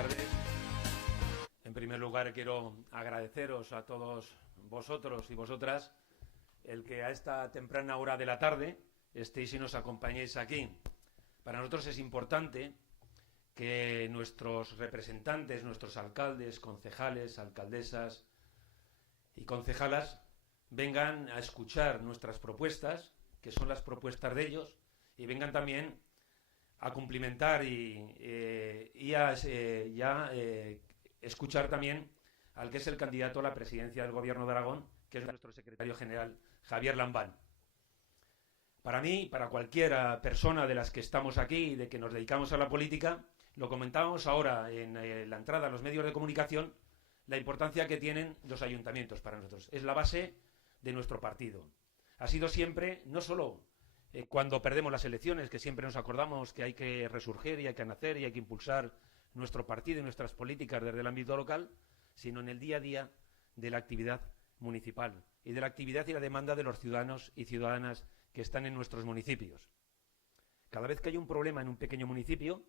tardes. En primer lugar, quiero agradeceros a todos vosotros y vosotras el que a esta temprana hora de la tarde estéis y nos acompañéis aquí. Para nosotros es importante que nuestros representantes, nuestros alcaldes, concejales, alcaldesas y concejalas vengan a escuchar nuestras propuestas, que son las propuestas de ellos, y vengan también a cumplimentar y a escuchar también al que es el candidato a la presidencia del Gobierno de Aragón, que es nuestro secretario general, Javier Lambán. Para mí, para cualquier persona de las que estamos aquí y de que nos dedicamos a la política, lo comentábamos ahora en la entrada a los medios de comunicación, la importancia que tienen los ayuntamientos para nosotros. Es la base de nuestro partido. Ha sido siempre, no solo cuando perdemos las elecciones, que siempre nos acordamos que hay que resurgir y hay que nacer y hay que impulsar nuestro partido y nuestras políticas desde el ámbito local, sino en el día a día de la actividad municipal y de la actividad y la demanda de los ciudadanos y ciudadanas que están en nuestros municipios. Cada vez que hay un problema en un pequeño municipio,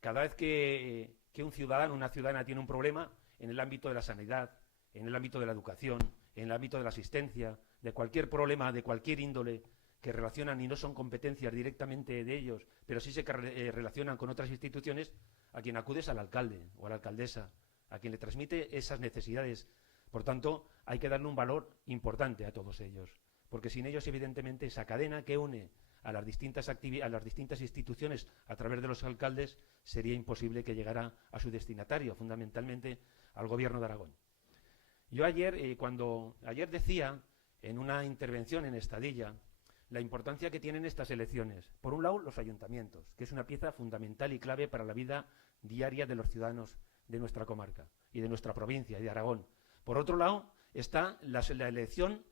cada vez que un ciudadano o una ciudadana tiene un problema en el ámbito de la sanidad, en el ámbito de la educación, en el ámbito de la asistencia, de cualquier problema, de cualquier índole que relacionan y no son competencias directamente de ellos, pero sí se relacionan con otras instituciones, a quien acude es al alcalde o a la alcaldesa, a quien le transmite esas necesidades. Por tanto, hay que darle un valor importante a todos ellos, porque sin ellos, evidentemente, esa cadena que une a las distintas instituciones a través de los alcaldes sería imposible que llegara a su destinatario, fundamentalmente al Gobierno de Aragón. Yo ayer decía en una intervención en Estadilla la importancia que tienen estas elecciones. Por un lado, los ayuntamientos, que es una pieza fundamental y clave para la vida diaria de los ciudadanos de nuestra comarca y de nuestra provincia y de Aragón. Por otro lado, está la elección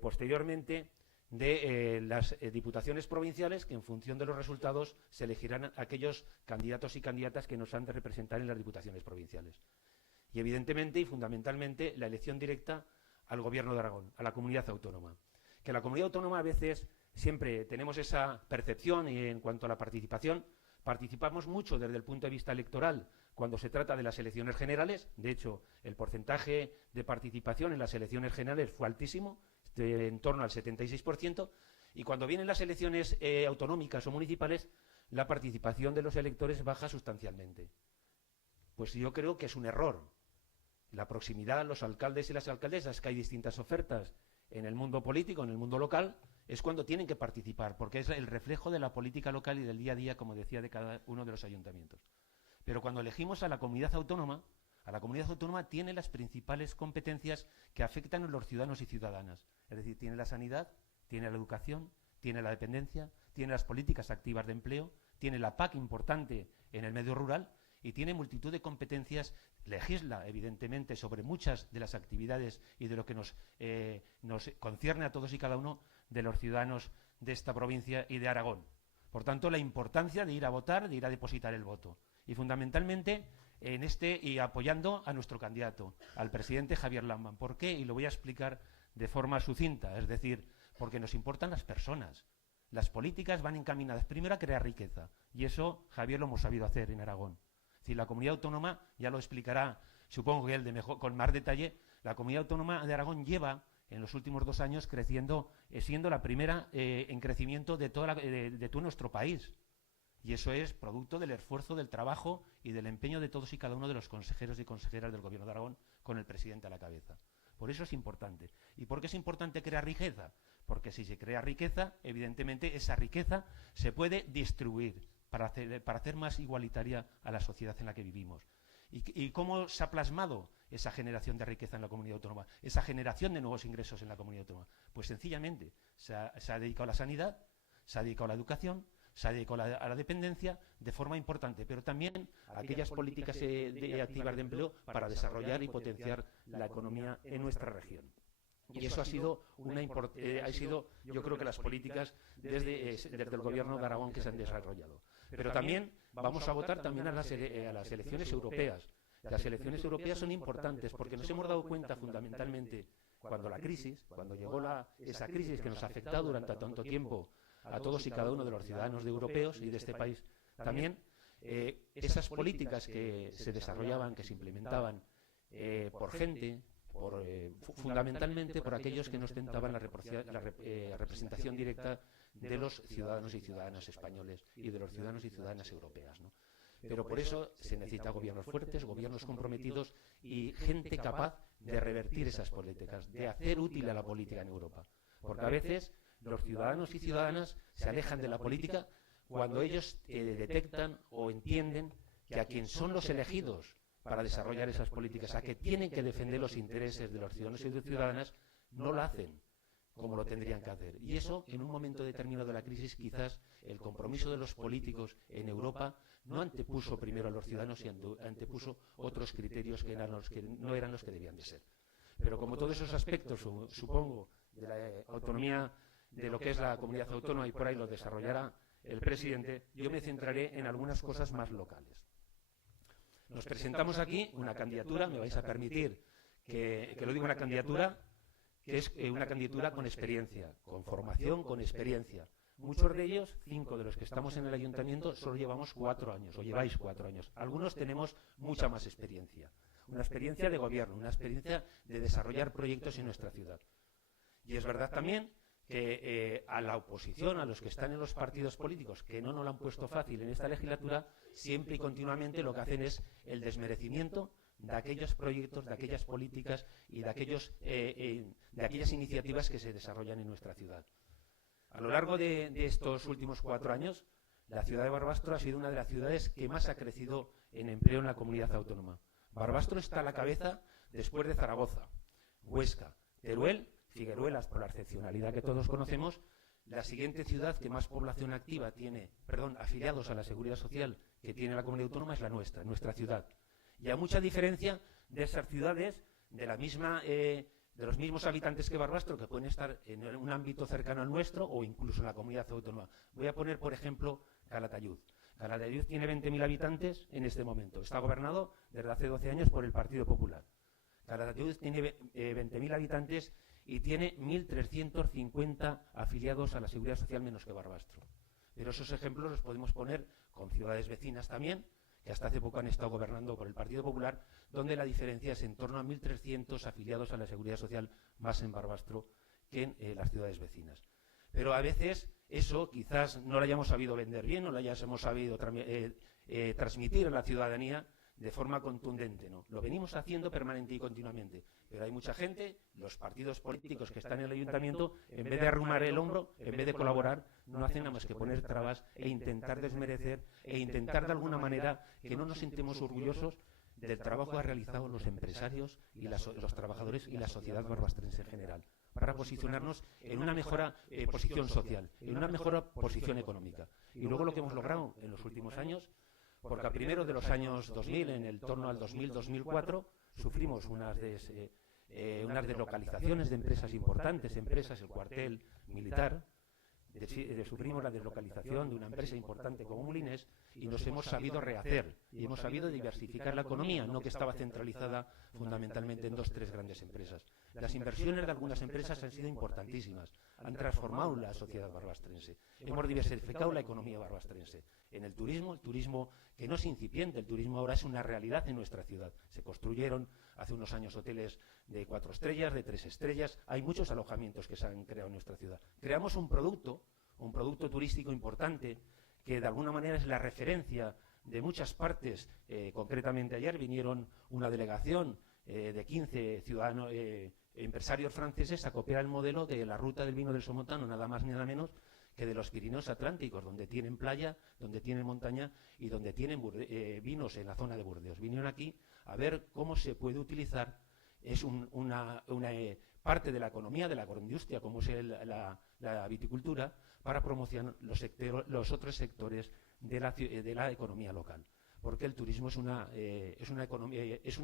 posteriormente de las diputaciones provinciales, que en función de los resultados se elegirán aquellos candidatos y candidatas que nos han de representar en las diputaciones provinciales. Y evidentemente y fundamentalmente la elección directa al Gobierno de Aragón, a la comunidad autónoma. Que la comunidad autónoma a veces siempre tenemos esa percepción y en cuanto a la participación, participamos mucho desde el punto de vista electoral cuando se trata de las elecciones generales. De hecho, el porcentaje de participación en las elecciones generales fue altísimo, en torno al 76%, y cuando vienen las elecciones autonómicas o municipales, la participación de los electores baja sustancialmente. Pues yo creo que es un error. La proximidad, los alcaldes y las alcaldesas, que hay distintas ofertas en el mundo político, en el mundo local, es cuando tienen que participar, porque es el reflejo de la política local y del día a día, como decía, de cada uno de los ayuntamientos. Pero cuando elegimos a la comunidad autónoma tiene las principales competencias que afectan a los ciudadanos y ciudadanas. Es decir, tiene la sanidad, tiene la educación, tiene la dependencia, tiene las políticas activas de empleo, tiene la PAC importante en el medio rural y tiene multitud de competencias. Legisla, evidentemente, sobre muchas de las actividades y de lo que nos concierne a todos y cada uno de los ciudadanos de esta provincia y de Aragón. Por tanto, la importancia de ir a votar, de ir a depositar el voto. Y fundamentalmente y apoyando a nuestro candidato, al presidente Javier Lambán. ¿Por qué? Y lo voy a explicar de forma sucinta. Es decir, porque nos importan las personas. Las políticas van encaminadas primero a crear riqueza. Y eso, Javier, lo hemos sabido hacer en Aragón. Si la comunidad autónoma, ya lo explicará, supongo que él con más detalle, la comunidad autónoma de Aragón lleva en los últimos 2 años creciendo, siendo la primera en crecimiento de todo nuestro país. Y eso es producto del esfuerzo, del trabajo y del empeño de todos y cada uno de los consejeros y consejeras del Gobierno de Aragón, con el presidente a la cabeza. Por eso es importante. ¿Y por qué es importante crear riqueza? Porque si se crea riqueza, evidentemente esa riqueza se puede distribuir para hacer más igualitaria a la sociedad en la que vivimos. ¿Y cómo se ha plasmado esa generación de riqueza en la comunidad autónoma? Esa generación de nuevos ingresos en la comunidad autónoma. Pues sencillamente se ha dedicado a la sanidad, se ha dedicado a la educación, se ha dedicado a la dependencia de forma importante, pero también a aquellas políticas activas de empleo para desarrollar y potenciar la economía en nuestra región. Y eso ha sido yo creo que las políticas desde el Gobierno de Aragón que se han desarrollado. Pero también vamos a votar también a las elecciones europeas. Las elecciones europeas son importantes porque nos hemos dado cuenta fundamentalmente cuando llegó esa crisis que nos ha afectado durante tanto tiempo a todos y cada uno de los ciudadanos europeos y de este país también, esas políticas que se desarrollaban, que se implementaban por gente, fundamentalmente por aquellos que no ostentaban la representación directa de los ciudadanos y ciudadanas españoles y de los ciudadanos y ciudadanas europeas, ¿no? Pero por eso se necesita gobiernos fuertes, gobiernos comprometidos y gente capaz de revertir esas políticas, de hacer útil a la política en Europa. Porque a veces los ciudadanos y ciudadanas se alejan de la política cuando ellos detectan o entienden que a quien son los elegidos para desarrollar esas políticas, a que tienen que defender los intereses de los ciudadanos y de ciudadanas, no lo hacen como lo tendrían que hacer. Y eso, en un momento determinado de la crisis, quizás el compromiso de los políticos en Europa no antepuso primero a los ciudadanos y antepuso otros criterios que no eran los que debían de ser. Pero como todos esos aspectos, supongo, de la autonomía de lo que es la comunidad autónoma y por ahí lo desarrollará el presidente, yo me centraré en algunas cosas más locales. Nos presentamos aquí una candidatura, me vais a permitir que lo diga una candidatura, que es una candidatura con experiencia, con formación, con experiencia. Muchos de ellos, 5 de los que estamos en el ayuntamiento, solo llevamos 4 años, o lleváis 4 años. Algunos tenemos mucha más experiencia. Una experiencia de gobierno, una experiencia de desarrollar proyectos en nuestra ciudad. Y es verdad también que a la oposición, a los que están en los partidos políticos, que no nos lo han puesto fácil en esta legislatura, siempre y continuamente lo que hacen es el desmerecimiento de aquellos proyectos, de aquellas políticas y de aquellas iniciativas que se desarrollan en nuestra ciudad. A lo largo de estos últimos 4 años, la ciudad de Barbastro ha sido una de las ciudades que más ha crecido en empleo en la comunidad autónoma. Barbastro está a la cabeza después de Zaragoza, Huesca, Teruel, Figueruelas, por la excepcionalidad que todos conocemos. La siguiente ciudad que más población activa tiene, afiliados a la Seguridad Social que tiene la comunidad autónoma es la nuestra ciudad. Y hay mucha diferencia de esas ciudades, de los mismos habitantes que Barbastro, que pueden estar en un ámbito cercano al nuestro o incluso en la comunidad autónoma. Voy a poner, por ejemplo, Calatayud. Calatayud tiene 20.000 habitantes en este momento. Está gobernado desde hace 12 años por el Partido Popular. Calatayud tiene 20.000 habitantes y tiene 1.350 afiliados a la Seguridad Social menos que Barbastro. Pero esos ejemplos los podemos poner con ciudades vecinas también, que hasta hace poco han estado gobernando por el Partido Popular, donde la diferencia es en torno a 1.300 afiliados a la Seguridad Social más en Barbastro que en las ciudades vecinas. Pero a veces eso quizás no lo hayamos sabido vender bien, no lo hayamos sabido transmitir a la ciudadanía de forma contundente, ¿no? Lo venimos haciendo permanente y continuamente, pero hay mucha gente, los partidos políticos que están en el ayuntamiento, en vez de arrumar el hombro, en vez de colaborar, no hacen nada más que poner trabas e intentar desmerecer e intentar de alguna manera que no nos sintamos orgullosos del trabajo que han realizado los empresarios y los trabajadores y la sociedad barbastrense en general, para posicionarnos en una mejor posición social, en una mejor posición económica. Y luego lo que hemos logrado en los últimos años, porque a primero de los años 2000, en el torno al 2000-2004, sufrimos unas deslocalizaciones de empresas importantes, el cuartel militar, sufrimos la deslocalización de una empresa importante como Molinés y nos hemos sabido rehacer y hemos sabido diversificar la economía, no que estaba centralizada fundamentalmente en 2 o 3 grandes empresas. Las inversiones de algunas empresas han sido importantísimas, han transformado la sociedad barbastrense, hemos diversificado la economía barbastrense. En el turismo que no es incipiente, el turismo ahora es una realidad en nuestra ciudad. Se construyeron hace unos años hoteles de 4 estrellas, de 3 estrellas, hay muchos alojamientos que se han creado en nuestra ciudad. Creamos un producto turístico importante que de alguna manera es la referencia de muchas partes. Concretamente ayer vinieron una delegación de 15 ciudadanos, empresarios franceses a copiar el modelo de la ruta del vino del Somontano, nada más ni nada menos que de los Pirineos Atlánticos, donde tienen playa, donde tienen montaña y donde tienen vinos en la zona de Burdeos. Vinieron aquí a ver cómo se puede utilizar, es una parte de la economía, de la agroindustria, como es la viticultura, para promocionar los otros sectores de la economía local. Porque el turismo es una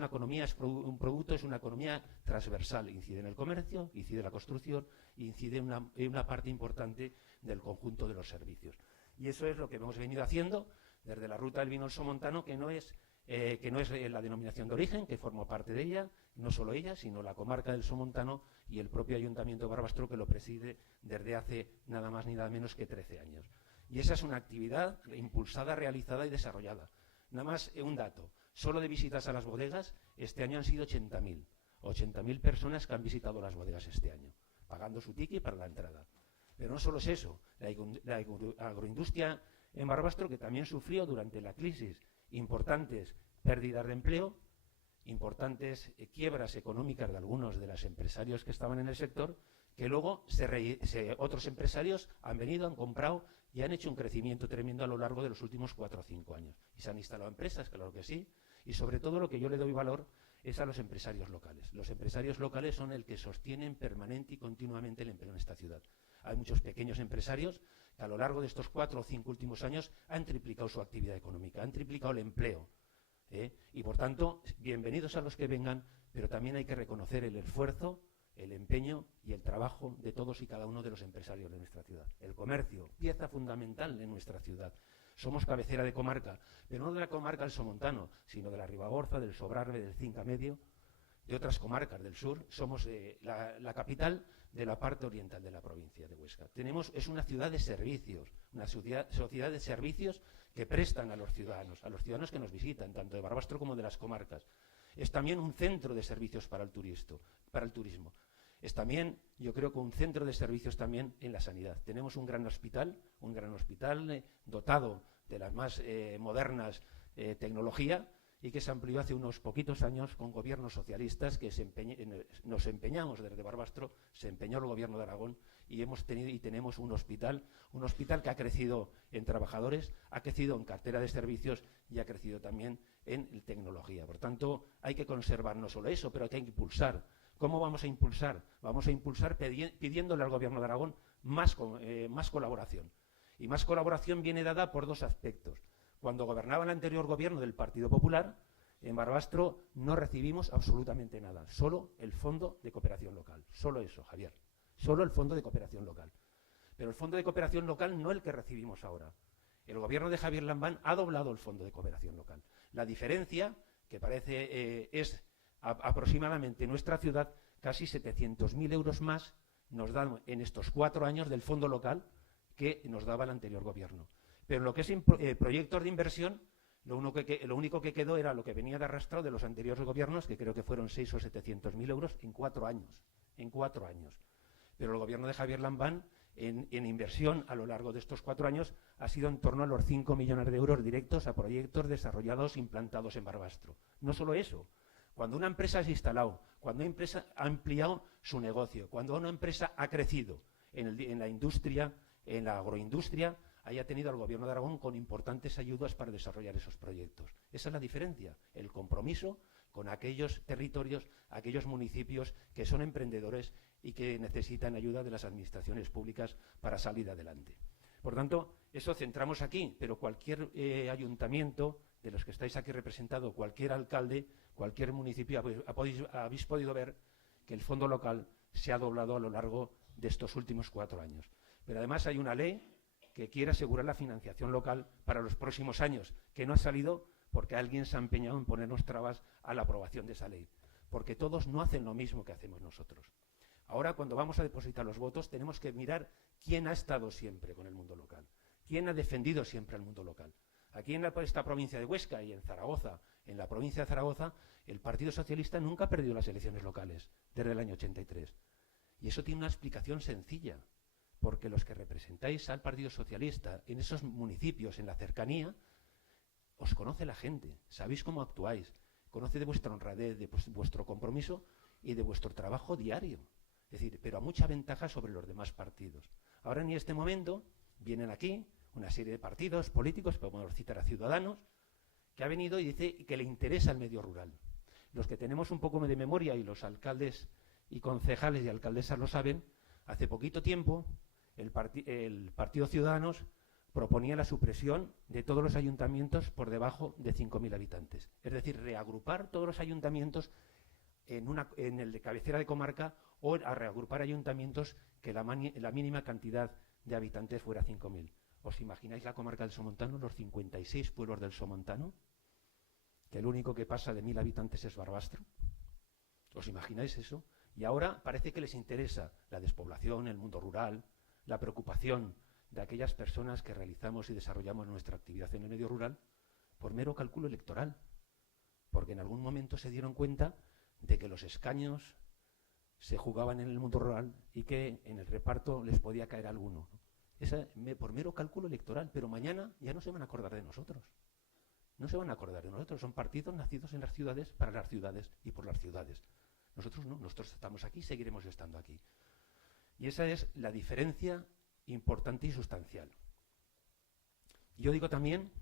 economía transversal, incide en el comercio, incide en la construcción, incide en una parte importante del conjunto de los servicios. Y eso es lo que hemos venido haciendo desde la ruta del vino somontano, que no es la denominación de origen, que forma parte de ella, no solo ella, sino la comarca del Somontano y el propio Ayuntamiento de Barbastro, que lo preside desde hace nada más ni nada menos que 13 años. Y esa es una actividad impulsada, realizada y desarrollada. Nada más un dato. Solo de visitas a las bodegas, este año han sido 80.000. 80.000 personas que han visitado las bodegas este año, pagando su ticket para la entrada. Pero no solo es eso. La agroindustria en Barbastro, que también sufrió durante la crisis importantes pérdidas de empleo, importantes quiebras económicas de algunos de los empresarios que estaban en el sector, que luego otros empresarios han venido, han comprado y han hecho un crecimiento tremendo a lo largo de los últimos 4 o 5 años. Y se han instalado empresas, claro que sí, y sobre todo lo que yo le doy valor es a los empresarios locales. Los empresarios locales son el que sostienen permanente y continuamente el empleo en esta ciudad. Hay muchos pequeños empresarios que a lo largo de estos 4 o 5 últimos años han triplicado su actividad económica, han triplicado el empleo. Y por tanto, bienvenidos a los que vengan, pero también hay que reconocer el esfuerzo, el empeño y el trabajo de todos y cada uno de los empresarios de nuestra ciudad. El comercio, pieza fundamental de nuestra ciudad. Somos cabecera de comarca, pero no de la comarca del Somontano, sino de la Ribagorza, del Sobrarbe, del Cinca Medio, de otras comarcas del sur. Somos la capital de la parte oriental de la provincia de Huesca. Es una ciudad de servicios, una sociedad de servicios que prestan a los ciudadanos que nos visitan, tanto de Barbastro como de las comarcas. Es también un centro de servicios para el turismo. Es también, yo creo que un centro de servicios también en la sanidad. Tenemos un gran hospital dotado de las más modernas tecnología, y que se amplió hace unos poquitos años con gobiernos socialistas que nos empeñamos desde Barbastro, se empeñó el gobierno de Aragón y tenemos un hospital que ha crecido en trabajadores, ha crecido en cartera de servicios y ha crecido también en tecnología. Por tanto, hay que conservar no solo eso, pero hay que impulsar. ¿Cómo vamos a impulsar? Vamos a impulsar pidiéndole al gobierno de Aragón más colaboración. Y más colaboración viene dada por 2 aspectos. Cuando gobernaba el anterior gobierno del Partido Popular, en Barbastro no recibimos absolutamente nada, solo el Fondo de Cooperación Local. Solo eso, Javier, solo el Fondo de Cooperación Local. Pero el Fondo de Cooperación Local no el que recibimos ahora. El gobierno de Javier Lambán ha doblado el Fondo de Cooperación Local. La diferencia, que parece es aproximadamente nuestra ciudad, casi 700.000 euros más nos dan en estos 4 años del Fondo Local que nos daba el anterior gobierno. Pero en lo que es proyectos de inversión, lo único que quedó era lo que venía de arrastrado de los anteriores gobiernos, que creo que fueron 600.000 o 700.000 euros en 4 años. En 4 años. Pero el gobierno de Javier Lambán, en inversión a lo largo de estos 4 años, ha sido en torno a los 5 millones de euros directos a proyectos desarrollados, implantados en Barbastro. No solo eso. Cuando una empresa se ha instalado, cuando una empresa ha ampliado su negocio, cuando una empresa ha crecido en la industria, en la agroindustria, haya tenido al gobierno de Aragón con importantes ayudas para desarrollar esos proyectos. Esa es la diferencia, el compromiso con aquellos territorios, aquellos municipios que son emprendedores y que necesitan ayuda de las administraciones públicas para salir adelante. Por tanto, eso centramos aquí, pero cualquier ayuntamiento de los que estáis aquí representados, cualquier alcalde, cualquier municipio, habéis podido ver que el fondo local se ha doblado a lo largo de estos últimos 4 años. Pero además hay una ley que quiere asegurar la financiación local para los próximos años, que no ha salido porque alguien se ha empeñado en ponernos trabas a la aprobación de esa ley, porque todos no hacen lo mismo que hacemos nosotros. Ahora, cuando vamos a depositar los votos, tenemos que mirar quién ha estado siempre con el mundo local, quién ha defendido siempre al mundo local. Aquí en esta provincia de Huesca y en Zaragoza, en la provincia de Zaragoza, el Partido Socialista nunca ha perdido las elecciones locales desde el año 83. Y eso tiene una explicación sencilla, porque los que representáis al Partido Socialista en esos municipios, en la cercanía, os conoce la gente, sabéis cómo actuáis, conoce de vuestra honradez, de vuestro compromiso y de vuestro trabajo diario. Es decir, pero a mucha ventaja sobre los demás partidos. Ahora en este momento vienen aquí una serie de partidos políticos, podemos citar a Ciudadanos, que ha venido y dice que le interesa el medio rural. Los que tenemos un poco de memoria, y los alcaldes y concejales y alcaldesas lo saben, hace poquito tiempo el Partido Ciudadanos proponía la supresión de todos los ayuntamientos por debajo de 5.000 habitantes. Es decir, reagrupar todos los ayuntamientos en el de cabecera de comarca, o a reagrupar ayuntamientos que la mínima cantidad de habitantes fuera 5.000. ¿Os imagináis la comarca del Somontano, los 56 pueblos del Somontano? Que el único que pasa de 1.000 habitantes es Barbastro. ¿Os imagináis eso? Y ahora parece que les interesa la despoblación, el mundo rural, la preocupación de aquellas personas que realizamos y desarrollamos nuestra actividad en el medio rural por mero cálculo electoral, porque en algún momento se dieron cuenta de que los escaños se jugaban en el mundo rural y que en el reparto les podía caer alguno. Por mero cálculo electoral, pero mañana ya no se van a acordar de nosotros. No se van a acordar de nosotros, son partidos nacidos en las ciudades, para las ciudades y por las ciudades. Nosotros no, nosotros estamos aquí y seguiremos estando aquí. Y esa es la diferencia importante y sustancial. Yo digo también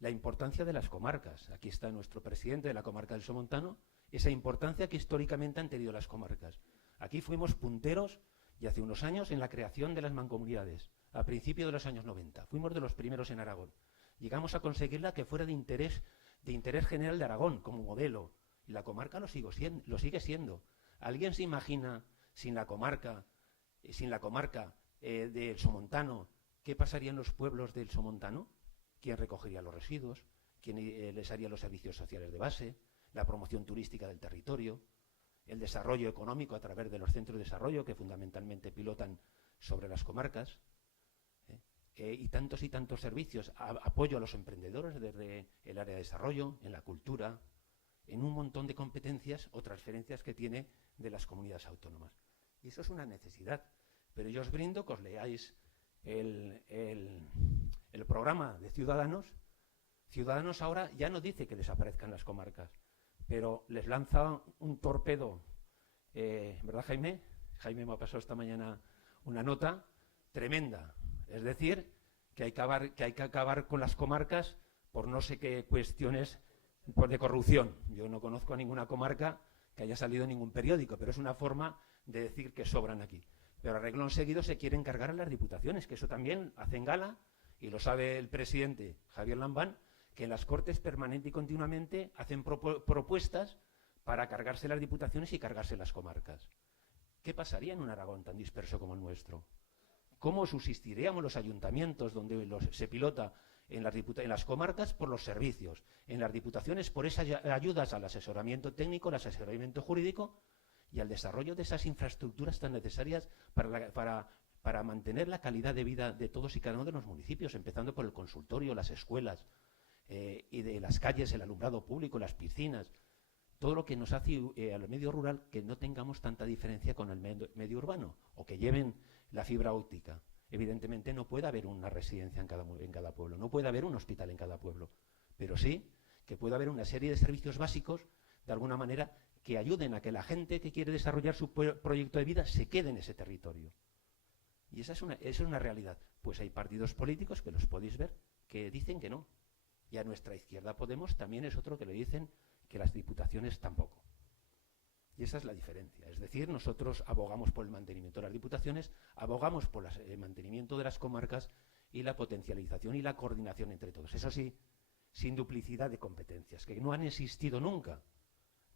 la importancia de las comarcas. Aquí está nuestro presidente de la comarca del Somontano, esa importancia que históricamente han tenido las comarcas. Aquí fuimos punteros y hace unos años en la creación de las mancomunidades, a principios de los años 90. Fuimos de los primeros en Aragón. Llegamos a conseguirla que fuera de interés general de Aragón como modelo. Y la comarca lo sigue siendo. ¿Alguien se imagina sin la comarca del Somontano, qué pasaría en los pueblos del Somontano? ¿Quién recogería los residuos? ¿Quién les haría los servicios sociales de base? La promoción turística del territorio, el desarrollo económico a través de los centros de desarrollo que fundamentalmente pilotan sobre las comarcas, y tantos servicios, apoyo a los emprendedores desde el área de desarrollo, en la cultura, en un montón de competencias o transferencias que tiene de las comunidades autónomas. Y eso es una necesidad. Pero yo os brindo que os leáis el programa de Ciudadanos. Ciudadanos ahora ya no dice que desaparezcan las comarcas, pero les lanza un torpedo, ¿verdad, Jaime? Jaime me ha pasado esta mañana una nota tremenda. Es decir, que hay que acabar con las comarcas por no sé qué cuestiones de corrupción. Yo no conozco a ninguna comarca que haya salido en ningún periódico, pero es una forma de decir que sobran aquí. Pero a renglón seguido se quieren cargar a las diputaciones, que eso también hacen gala, y lo sabe el presidente Javier Lambán, que en las Cortes permanente y continuamente hacen propuestas para cargarse las diputaciones y cargarse las comarcas. ¿Qué pasaría en un Aragón tan disperso como el nuestro? ¿Cómo subsistiríamos los ayuntamientos donde se pilota en las comarcas por los servicios, en las diputaciones por esas ayudas al asesoramiento técnico, al asesoramiento jurídico y al desarrollo de esas infraestructuras tan necesarias para mantener la calidad de vida de todos y cada uno de los municipios, empezando por el consultorio, las escuelas y de las calles, el alumbrado público, las piscinas, todo lo que nos hace al medio rural que no tengamos tanta diferencia con el medio urbano o que lleven la fibra óptica. Evidentemente no puede haber una residencia en cada pueblo, no puede haber un hospital en cada pueblo, pero sí que puede haber una serie de servicios básicos, de alguna manera, que ayuden a que la gente que quiere desarrollar su proyecto de vida se quede en ese territorio. Y esa es una realidad. Pues hay partidos políticos, que los podéis ver, que dicen que no. Y a nuestra izquierda Podemos también es otro que le dicen que las diputaciones tampoco. Y esa es la diferencia. Es decir, nosotros abogamos por el mantenimiento de las diputaciones, abogamos por el mantenimiento de las comarcas y la potencialización y la coordinación entre todos. Eso sí, sin duplicidad de competencias, que no han existido nunca.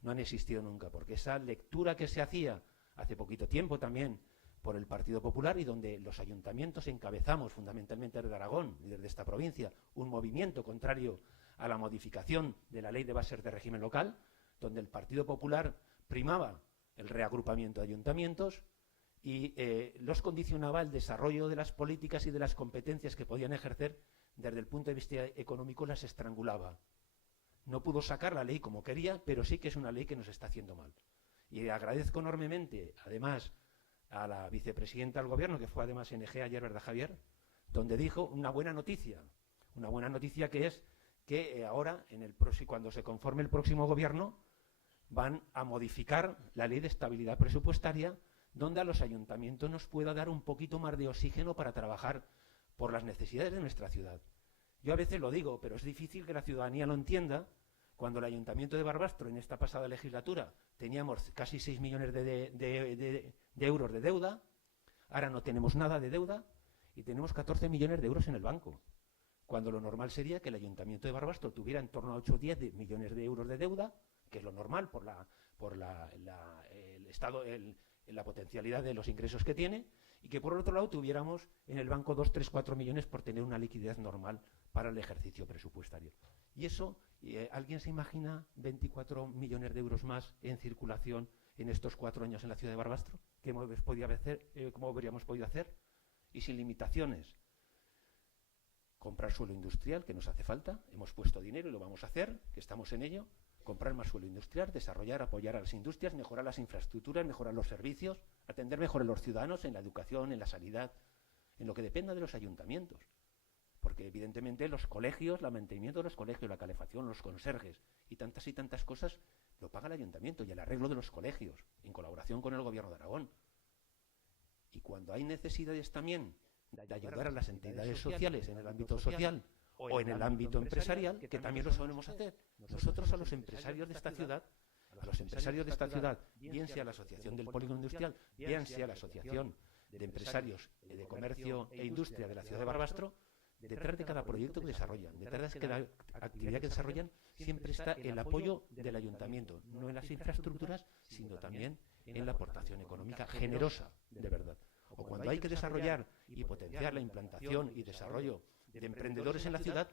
No han existido nunca, porque esa lectura que se hacía hace poquito tiempo también por el Partido Popular y donde los ayuntamientos encabezamos fundamentalmente desde Aragón y desde esta provincia un movimiento contrario a la modificación de la ley de bases de régimen local, donde el Partido Popular primaba el reagrupamiento de ayuntamientos y los condicionaba el desarrollo de las políticas y de las competencias que podían ejercer desde el punto de vista económico, las estrangulaba. No pudo sacar la ley como quería, pero sí que es una ley que nos está haciendo mal. Y agradezco enormemente, además, a la vicepresidenta del Gobierno, que fue además en EGEA ayer, ¿verdad, Javier?, donde dijo una buena noticia que es que ahora, cuando se conforme el próximo Gobierno, van a modificar la ley de estabilidad presupuestaria, donde a los ayuntamientos nos pueda dar un poquito más de oxígeno para trabajar por las necesidades de nuestra ciudad. Yo a veces lo digo, pero es difícil que la ciudadanía lo entienda. Cuando el Ayuntamiento de Barbastro, en esta pasada legislatura, teníamos casi 6 millones de euros de deuda, ahora no tenemos nada de deuda y tenemos 14 millones de euros en el banco, cuando lo normal sería que el Ayuntamiento de Barbastro tuviera en torno a 8 o 10 millones de euros de deuda, que es lo normal por el estado, la potencialidad de los ingresos que tiene, y que por otro lado tuviéramos en el banco 2, 3, 4 millones por tener una liquidez normal para el ejercicio presupuestario. Y eso, ¿alguien se imagina 24 millones de euros más en circulación en estos 4 años en la ciudad de Barbastro? ¿Cómo habríamos podido hacer? Y sin limitaciones. comprar suelo industrial, que nos hace falta, hemos puesto dinero y lo vamos a hacer, que estamos en ello, comprar más suelo industrial, desarrollar, apoyar a las industrias, mejorar las infraestructuras, mejorar los servicios, atender mejor a los ciudadanos en la educación, en la sanidad, en lo que dependa de los ayuntamientos. Porque evidentemente los colegios, el mantenimiento de los colegios, la calefacción, los conserjes y tantas cosas lo paga el ayuntamiento, y el arreglo de los colegios, en colaboración con el Gobierno de Aragón. Y cuando hay necesidades también de ayudar a las entidades sociales en el ámbito social o en el ámbito empresarial, que también lo sabemos hacer. Nosotros a los empresarios de esta ciudad, bien sea la Asociación del Polígono Industrial, bien sea la Asociación de Empresarios de Comercio e Industria de la ciudad de Barbastro, detrás de cada proyecto que desarrollan, detrás de cada actividad que desarrollan, siempre está el apoyo del ayuntamiento, no en las infraestructuras, sino también en la aportación económica generosa, de verdad. O cuando hay que desarrollar y potenciar la implantación y desarrollo de emprendedores en la ciudad,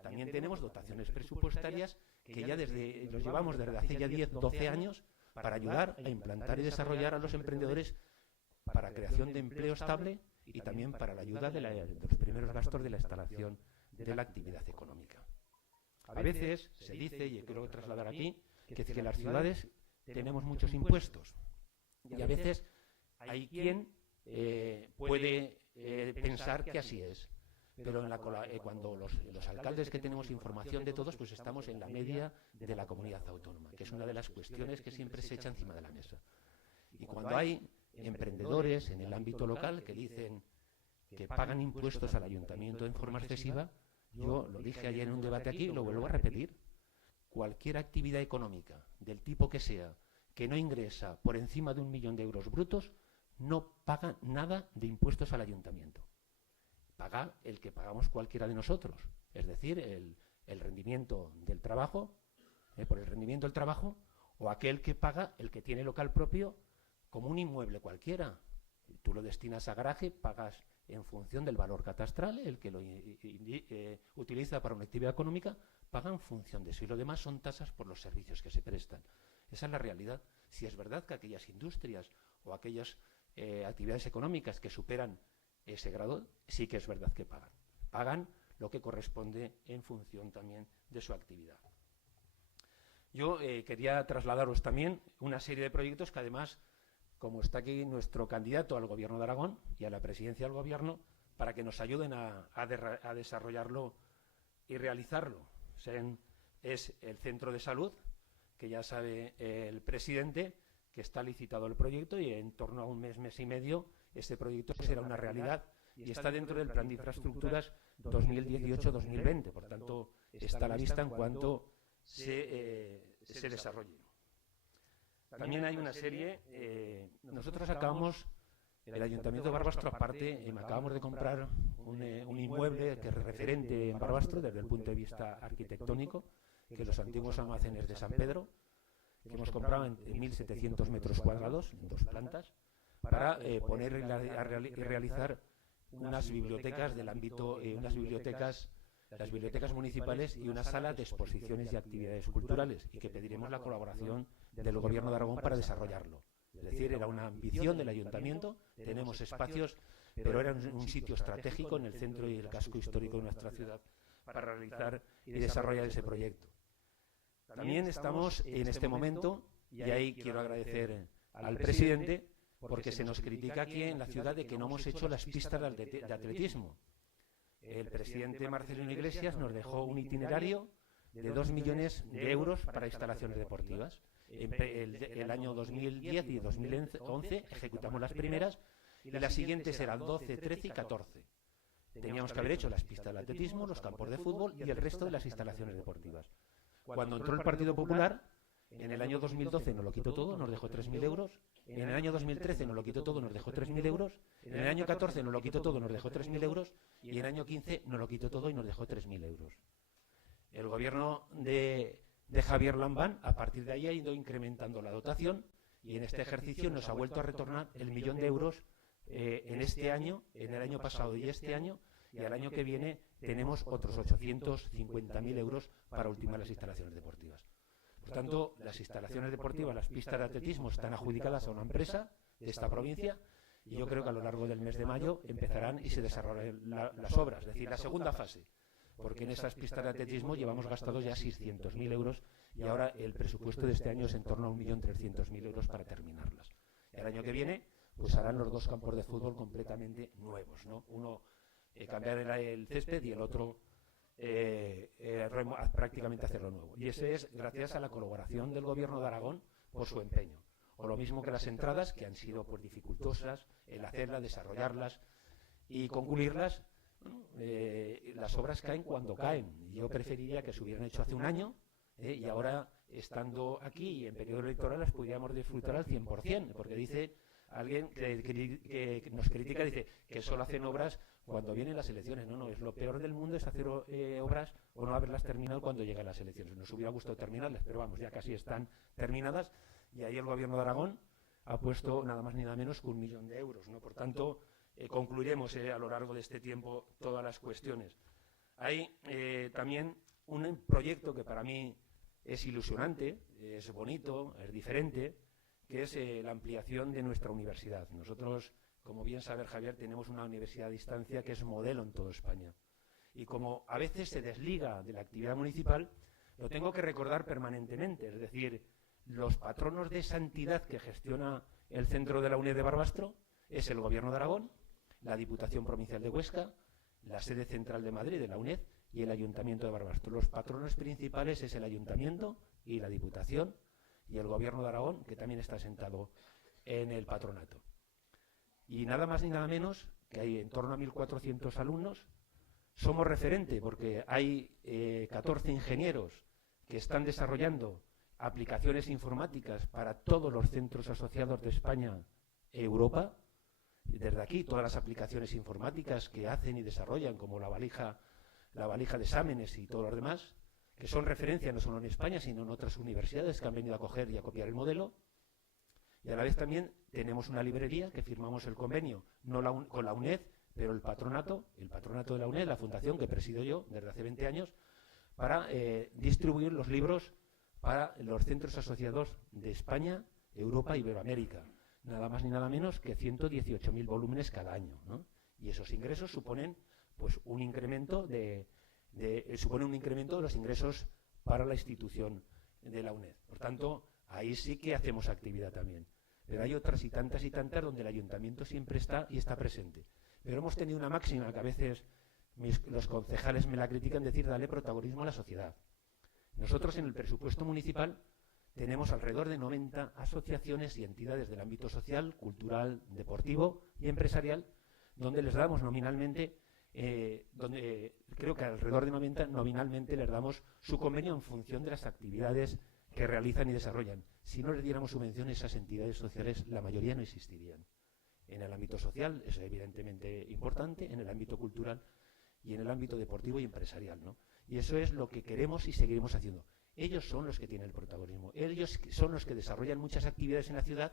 también tenemos dotaciones presupuestarias que ya los llevamos desde hace ya 10, 12 años para ayudar a implantar y desarrollar a los emprendedores para creación de empleo estable y también para la ayuda de los primeros gastos de la instalación de la actividad económica. A veces se dice, y quiero trasladar aquí, que las ciudades tenemos muchos impuestos, y a veces hay quien puede pensar que así es, pero cuando los alcaldes que tenemos información de todos, pues estamos en la media de la comunidad autónoma, que es una de las cuestiones que siempre se echa encima de la mesa. Y cuando hay emprendedores en el ámbito local que dicen que pagan impuestos al ayuntamiento en forma excesiva, yo lo dije ayer en un debate aquí y lo vuelvo a repetir: cualquier actividad económica, del tipo que sea, que no ingresa por encima de 1 millón de euros brutos, no paga nada de impuestos al ayuntamiento. Paga el que pagamos cualquiera de nosotros, es decir, el rendimiento del trabajo, por el rendimiento del trabajo, o aquel que paga el que tiene local propio como un inmueble cualquiera. Tú lo destinas a garaje, pagas en función del valor catastral, el que lo utiliza para una actividad económica paga en función de eso, y lo demás son tasas por los servicios que se prestan. Esa es la realidad. Si es verdad que aquellas industrias o aquellas actividades económicas que superan ese grado, sí que es verdad que pagan. Pagan lo que corresponde en función también de su actividad. Yo quería trasladaros también una serie de proyectos que, además, como está aquí nuestro candidato al Gobierno de Aragón y a la presidencia del Gobierno, para que nos ayuden a desarrollarlo y realizarlo. Es el centro de salud, que ya sabe el presidente, que está licitado el proyecto, y en torno a un mes y medio, este proyecto será una realidad y está dentro del Plan de Infraestructuras 2018-2020. Por tanto, está a la vista en cuanto se desarrolle. También hay una serie, nosotros acabamos, el Ayuntamiento de Barbastro, aparte, acabamos de comprar un inmueble que es referente en Barbastro desde el punto de vista arquitectónico, que los antiguos almacenes de San Pedro, que hemos comprado en 1.700 metros cuadrados, en 2 plantas, para poner y realizar unas bibliotecas del ámbito, las bibliotecas municipales, y una sala de exposiciones y actividades culturales, y que pediremos la colaboración del Gobierno de Aragón para desarrollarlo. Es decir, era una ambición del ayuntamiento, tenemos espacios, pero era un sitio estratégico en el centro y el casco histórico de nuestra ciudad para realizar y desarrollar ese proyecto. También estamos en este momento, y ahí quiero agradecer al presidente, porque se nos critica aquí en la ciudad de que no hemos hecho las pistas de atletismo. El presidente Marcelino Iglesias nos dejó un itinerario de 2 millones de euros para instalaciones deportivas. El año 2010 y 2011 ejecutamos las primeras, y las siguientes eran 12, 13 y 14. Teníamos que haber hecho las pistas de atletismo, los campos de fútbol y el resto de las instalaciones deportivas. Cuando entró el Partido Popular, en el año 2012 nos lo quitó todo, nos dejó 3.000 euros. En el año 2013 nos lo quitó todo, nos dejó 3.000 euros. En el año 14 nos lo quitó todo, nos dejó 3.000 euros. Y en el año 15 nos lo quitó todo y nos dejó 3.000 euros. El gobierno de Javier Lambán, a partir de ahí, ha ido incrementando la dotación, y en este ejercicio nos ha vuelto a retornar el 1 millón de euros en este año, en el año pasado y este año, y al año que viene tenemos otros 850.000 euros para ultimar las instalaciones deportivas. Por tanto, las instalaciones deportivas, las pistas de atletismo, están adjudicadas a una empresa de esta provincia, Y yo creo que a lo largo del mes de mayo empezarán y se desarrollarán las obras, es decir, la segunda fase, porque en esas pistas de atletismo llevamos gastados ya 600.000 euros y ahora el presupuesto de este año es en torno a 1.300.000 euros para terminarlas. Y el año que viene pues harán los dos campos de fútbol completamente nuevos, ¿no? Uno cambiar el césped y el otro prácticamente hacerlo nuevo. Y ese es gracias a la colaboración del Gobierno de Aragón por su empeño. O lo mismo que las entradas, que han sido pues dificultosas el hacerlas, desarrollarlas y concluirlas. Las obras caen cuando caen. Yo preferiría que se hubieran hecho hace un año y ahora, estando aquí en periodo electoral, las pudiéramos disfrutar al 100%, porque dice alguien que nos critica, dice que solo hacen obras cuando vienen las elecciones. No, es lo peor del mundo es hacer obras o no haberlas terminado cuando llegan las elecciones. Nos hubiera gustado terminarlas, pero vamos, ya casi están terminadas y ahí el Gobierno de Aragón ha puesto nada más ni nada menos que 1 millón de euros, ¿no? Por tanto, concluiremos a lo largo de este tiempo todas las cuestiones. Hay también un proyecto que para mí es ilusionante, es bonito, es diferente, que es la ampliación de nuestra universidad. Nosotros, como bien sabe Javier, tenemos una universidad a distancia que es modelo en toda España. Y como a veces se desliga de la actividad municipal, lo tengo que recordar permanentemente. Es decir, los patronos de santidad que gestiona el centro de la UNED de Barbastro es el Gobierno de Aragón, la Diputación Provincial de Huesca, la sede central de Madrid de la UNED y el Ayuntamiento de Barbastro. Los patronos principales es el Ayuntamiento y la Diputación y el Gobierno de Aragón, que también está sentado en el patronato. Y nada más ni nada menos que hay en torno a 1.400 alumnos. Somos referente porque hay 14 ingenieros que están desarrollando aplicaciones informáticas para todos los centros asociados de España e Europa. Y desde aquí, todas las aplicaciones informáticas que hacen y desarrollan, como la valija de exámenes y todos los demás, que son referencia no solo en España, sino en otras universidades que han venido a coger y a copiar el modelo. Y a la vez también tenemos una librería que firmamos el convenio, no con la UNED, pero el patronato de la UNED, la fundación que presido yo desde hace 20 años, para distribuir los libros para los centros asociados de España, Europa y Iberoamérica. Nada más ni nada menos que 118.000 volúmenes cada año, ¿no? Y esos ingresos suponen pues un incremento de los ingresos para la institución de la UNED. Por tanto, ahí sí que hacemos actividad también. Pero hay otras y tantas donde el ayuntamiento siempre está y está presente. Pero hemos tenido una máxima que a veces los concejales me la critican, decir, dale protagonismo a la sociedad. Nosotros en el presupuesto municipal tenemos alrededor de 90 asociaciones y entidades del ámbito social, cultural, deportivo y empresarial, donde les damos nominalmente, creo que alrededor de 90 nominalmente les damos su convenio en función de las actividades que realizan y desarrollan. Si no les diéramos subvenciones a esas entidades sociales, la mayoría no existirían. En el ámbito social es evidentemente importante, en el ámbito cultural y en el ámbito deportivo y empresarial, ¿no? Y eso es lo que queremos y seguiremos haciendo. Ellos son los que tienen el protagonismo. Ellos son los que desarrollan muchas actividades en la ciudad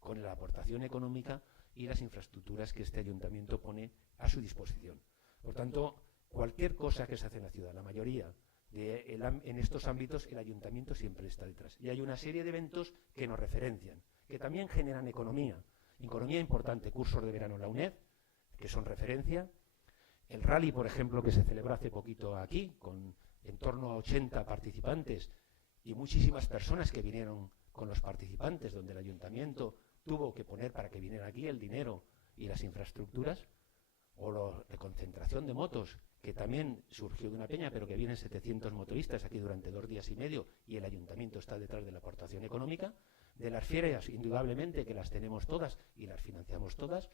con la aportación económica y las infraestructuras que este ayuntamiento pone a su disposición. Por tanto, cualquier cosa que se hace en la ciudad, la mayoría, en estos ámbitos, el ayuntamiento siempre está detrás. Y hay una serie de eventos que nos referencian, que también generan economía importante, cursos de verano en la UNED, que son referencia. El rally, por ejemplo, que se celebró hace poquito aquí, con en torno a 80 participantes y muchísimas personas que vinieron con los participantes, donde el ayuntamiento tuvo que poner para que vinieran aquí el dinero y las infraestructuras, o la concentración de motos, que también surgió de una peña, pero que vienen 700 motoristas aquí durante 2 días y medio y el ayuntamiento está detrás de la aportación económica. De las ferias, indudablemente, que las tenemos todas y las financiamos todas,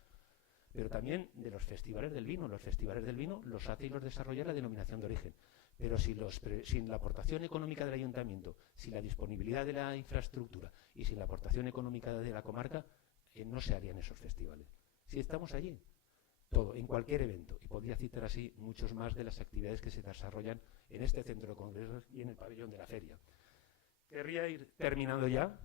pero también de los festivales del vino. Los festivales del vino los hace y los desarrolla la denominación de origen. Pero sin la aportación económica del ayuntamiento, sin la disponibilidad de la infraestructura y sin la aportación económica de la comarca, no se harían esos festivales. Si estamos allí, todo, en cualquier evento, y podría citar así muchos más de las actividades que se desarrollan en este centro de congresos y en el pabellón de la feria. Querría ir terminando ya,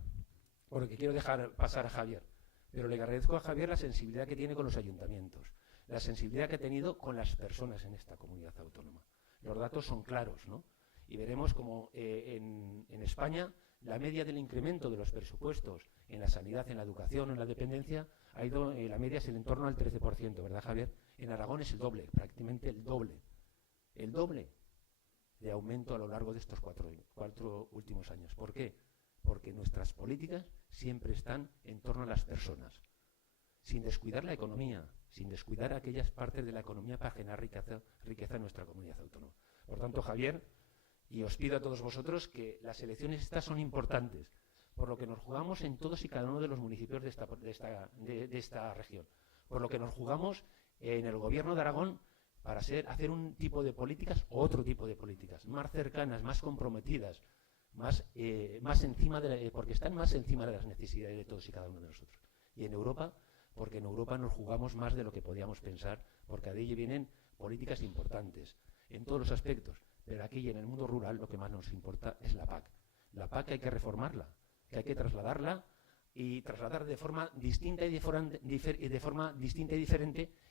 porque quiero dejar pasar a Javier, pero le agradezco a Javier la sensibilidad que tiene con los ayuntamientos, la sensibilidad que ha tenido con las personas en esta comunidad autónoma. Los datos son claros, ¿no? Y veremos como en España la media del incremento de los presupuestos en la sanidad, en la educación, en la dependencia, ha ido, la media es en torno al 13%, ¿verdad, Javier? En Aragón es el doble, prácticamente el doble de aumento a lo largo de estos cuatro últimos años. ¿Por qué? Porque nuestras políticas siempre están en torno a las personas, sin descuidar la economía, sin descuidar aquellas partes de la economía para generar riqueza en nuestra comunidad autónoma. Por tanto, Javier, y os pido a todos vosotros que las elecciones estas son importantes, por lo que nos jugamos en todos y cada uno de los municipios de esta región, por lo que nos jugamos en el Gobierno de Aragón para hacer un tipo de políticas o otro tipo de políticas, más cercanas, más comprometidas, más encima porque están más encima de las necesidades de todos y cada uno de nosotros. Y en Europa, porque en Europa nos jugamos más de lo que podíamos pensar, porque de allí vienen políticas importantes en todos los aspectos, pero aquí en el mundo rural lo que más nos importa es la PAC. La PAC hay que reformarla, que hay que trasladarla y trasladar de forma distinta y diferente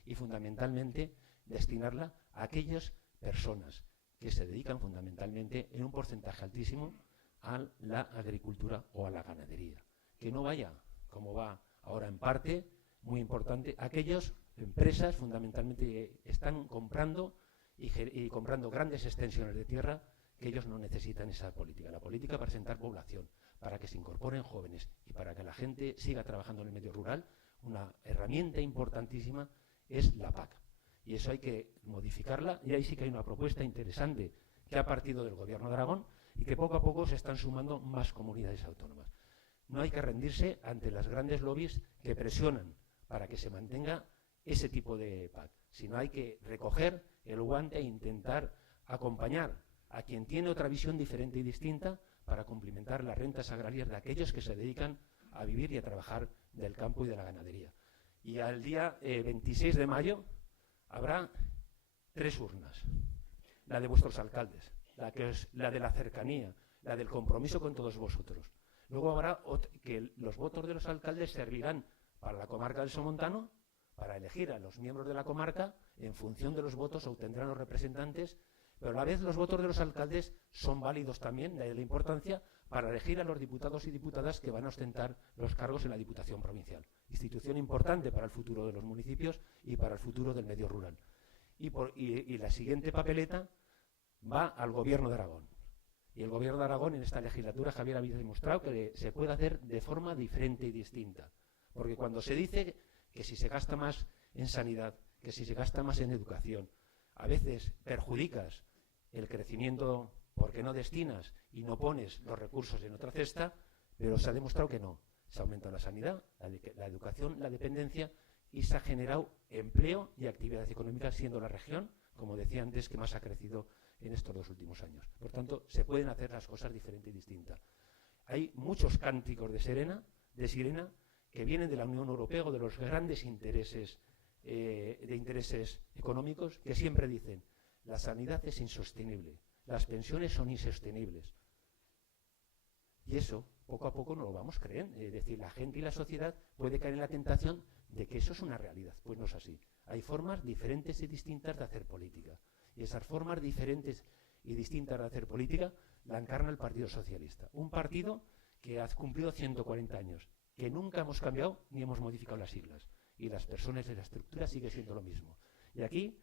y fundamentalmente destinarla a aquellas personas que se dedican fundamentalmente en un porcentaje altísimo a la agricultura o a la ganadería. Que no vaya, como va ahora en parte, muy importante, aquellas empresas fundamentalmente que están comprando y comprando grandes extensiones de tierra, que ellos no necesitan esa política. La política para sentar población, para que se incorporen jóvenes y para que la gente siga trabajando en el medio rural, una herramienta importantísima es la PAC. Y eso hay que modificarla, y ahí sí que hay una propuesta interesante que ha partido del Gobierno de Aragón y que poco a poco se están sumando más comunidades autónomas. No hay que rendirse ante las grandes lobbies que presionan para que se mantenga ese tipo de PAC, sino hay que recoger el guante e intentar acompañar a quien tiene otra visión diferente y distinta para complementar las rentas agrarias de aquellos que se dedican a vivir y a trabajar del campo y de la ganadería. Y al día 26 de mayo habrá 3 urnas, la de vuestros alcaldes, la de la cercanía, la del compromiso con todos vosotros. Luego habrá que los votos de los alcaldes servirán para la comarca del Somontano, para elegir a los miembros de la comarca, en función de los votos obtendrán los representantes, pero a la vez los votos de los alcaldes son válidos también, de ahí la importancia, para elegir a los diputados y diputadas que van a ostentar los cargos en la Diputación Provincial. Institución importante para el futuro de los municipios y para el futuro del medio rural. Y la siguiente papeleta va al Gobierno de Aragón. Y el Gobierno de Aragón en esta legislatura, Javier, habéis demostrado que se puede hacer de forma diferente y distinta. Porque cuando se dice que si se gasta más en sanidad, que si se gasta más en educación, a veces perjudicas el crecimiento porque no destinas y no pones los recursos en otra cesta, pero se ha demostrado que no. Se ha aumentado la sanidad, la educación, la dependencia y se ha generado empleo y actividad económica, siendo la región, como decía antes, que más ha crecido en estos 2 últimos años. Por tanto, se pueden hacer las cosas diferentes y distintas. Hay muchos cánticos de sirena que vienen de la Unión Europea o de los grandes intereses económicos que siempre dicen: la sanidad es insostenible, las pensiones son insostenibles. Y eso, poco a poco, no lo vamos creyendo. Es decir, la gente y la sociedad puede caer en la tentación de que eso es una realidad. Pues no es así. Hay formas diferentes y distintas de hacer política. Y esas formas diferentes y distintas de hacer política la encarna el Partido Socialista. Un partido que ha cumplido 140 años, que nunca hemos cambiado ni hemos modificado las siglas. Y las personas y la estructura sigue siendo lo mismo. Y aquí,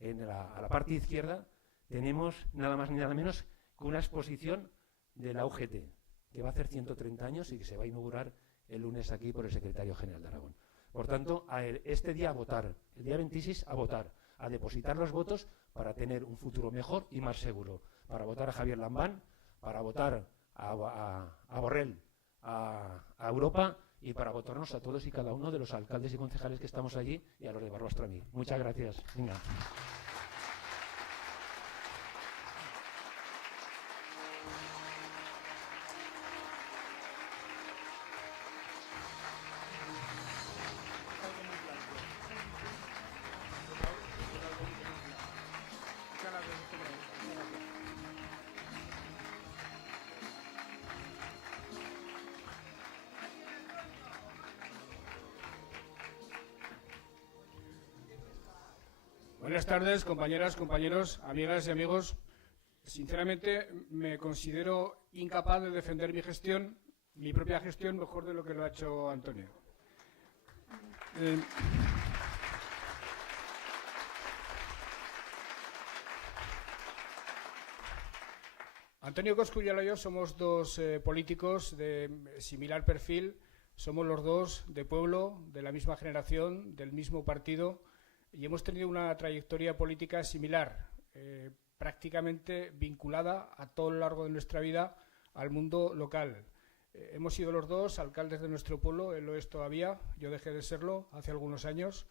a la parte izquierda, tenemos nada más ni nada menos que una exposición de la UGT, que va a hacer 130 años y que se va a inaugurar el lunes aquí por el secretario general de Aragón. Por tanto, este día a votar, el día 26 a votar, a depositar los votos para tener un futuro mejor y más seguro. Para votar a Javier Lambán, para votar a Borrell, a Europa y para votarnos a todos y cada uno de los alcaldes y concejales que estamos allí y a los de Barbastro a mí. Muchas gracias. Venga. Buenas tardes, compañeras, compañeros, amigas y amigos. sinceramente me considero incapaz de defender mi propia gestión, mejor de lo que lo ha hecho Antonio. Antonio Coscubiela y yo somos dos políticos de similar perfil, somos los dos de pueblo, de la misma generación, del mismo partido, y hemos tenido una trayectoria política similar, prácticamente vinculada a todo lo largo de nuestra vida al mundo local. Hemos sido los dos alcaldes de nuestro pueblo, él lo es todavía, yo dejé de serlo hace algunos años.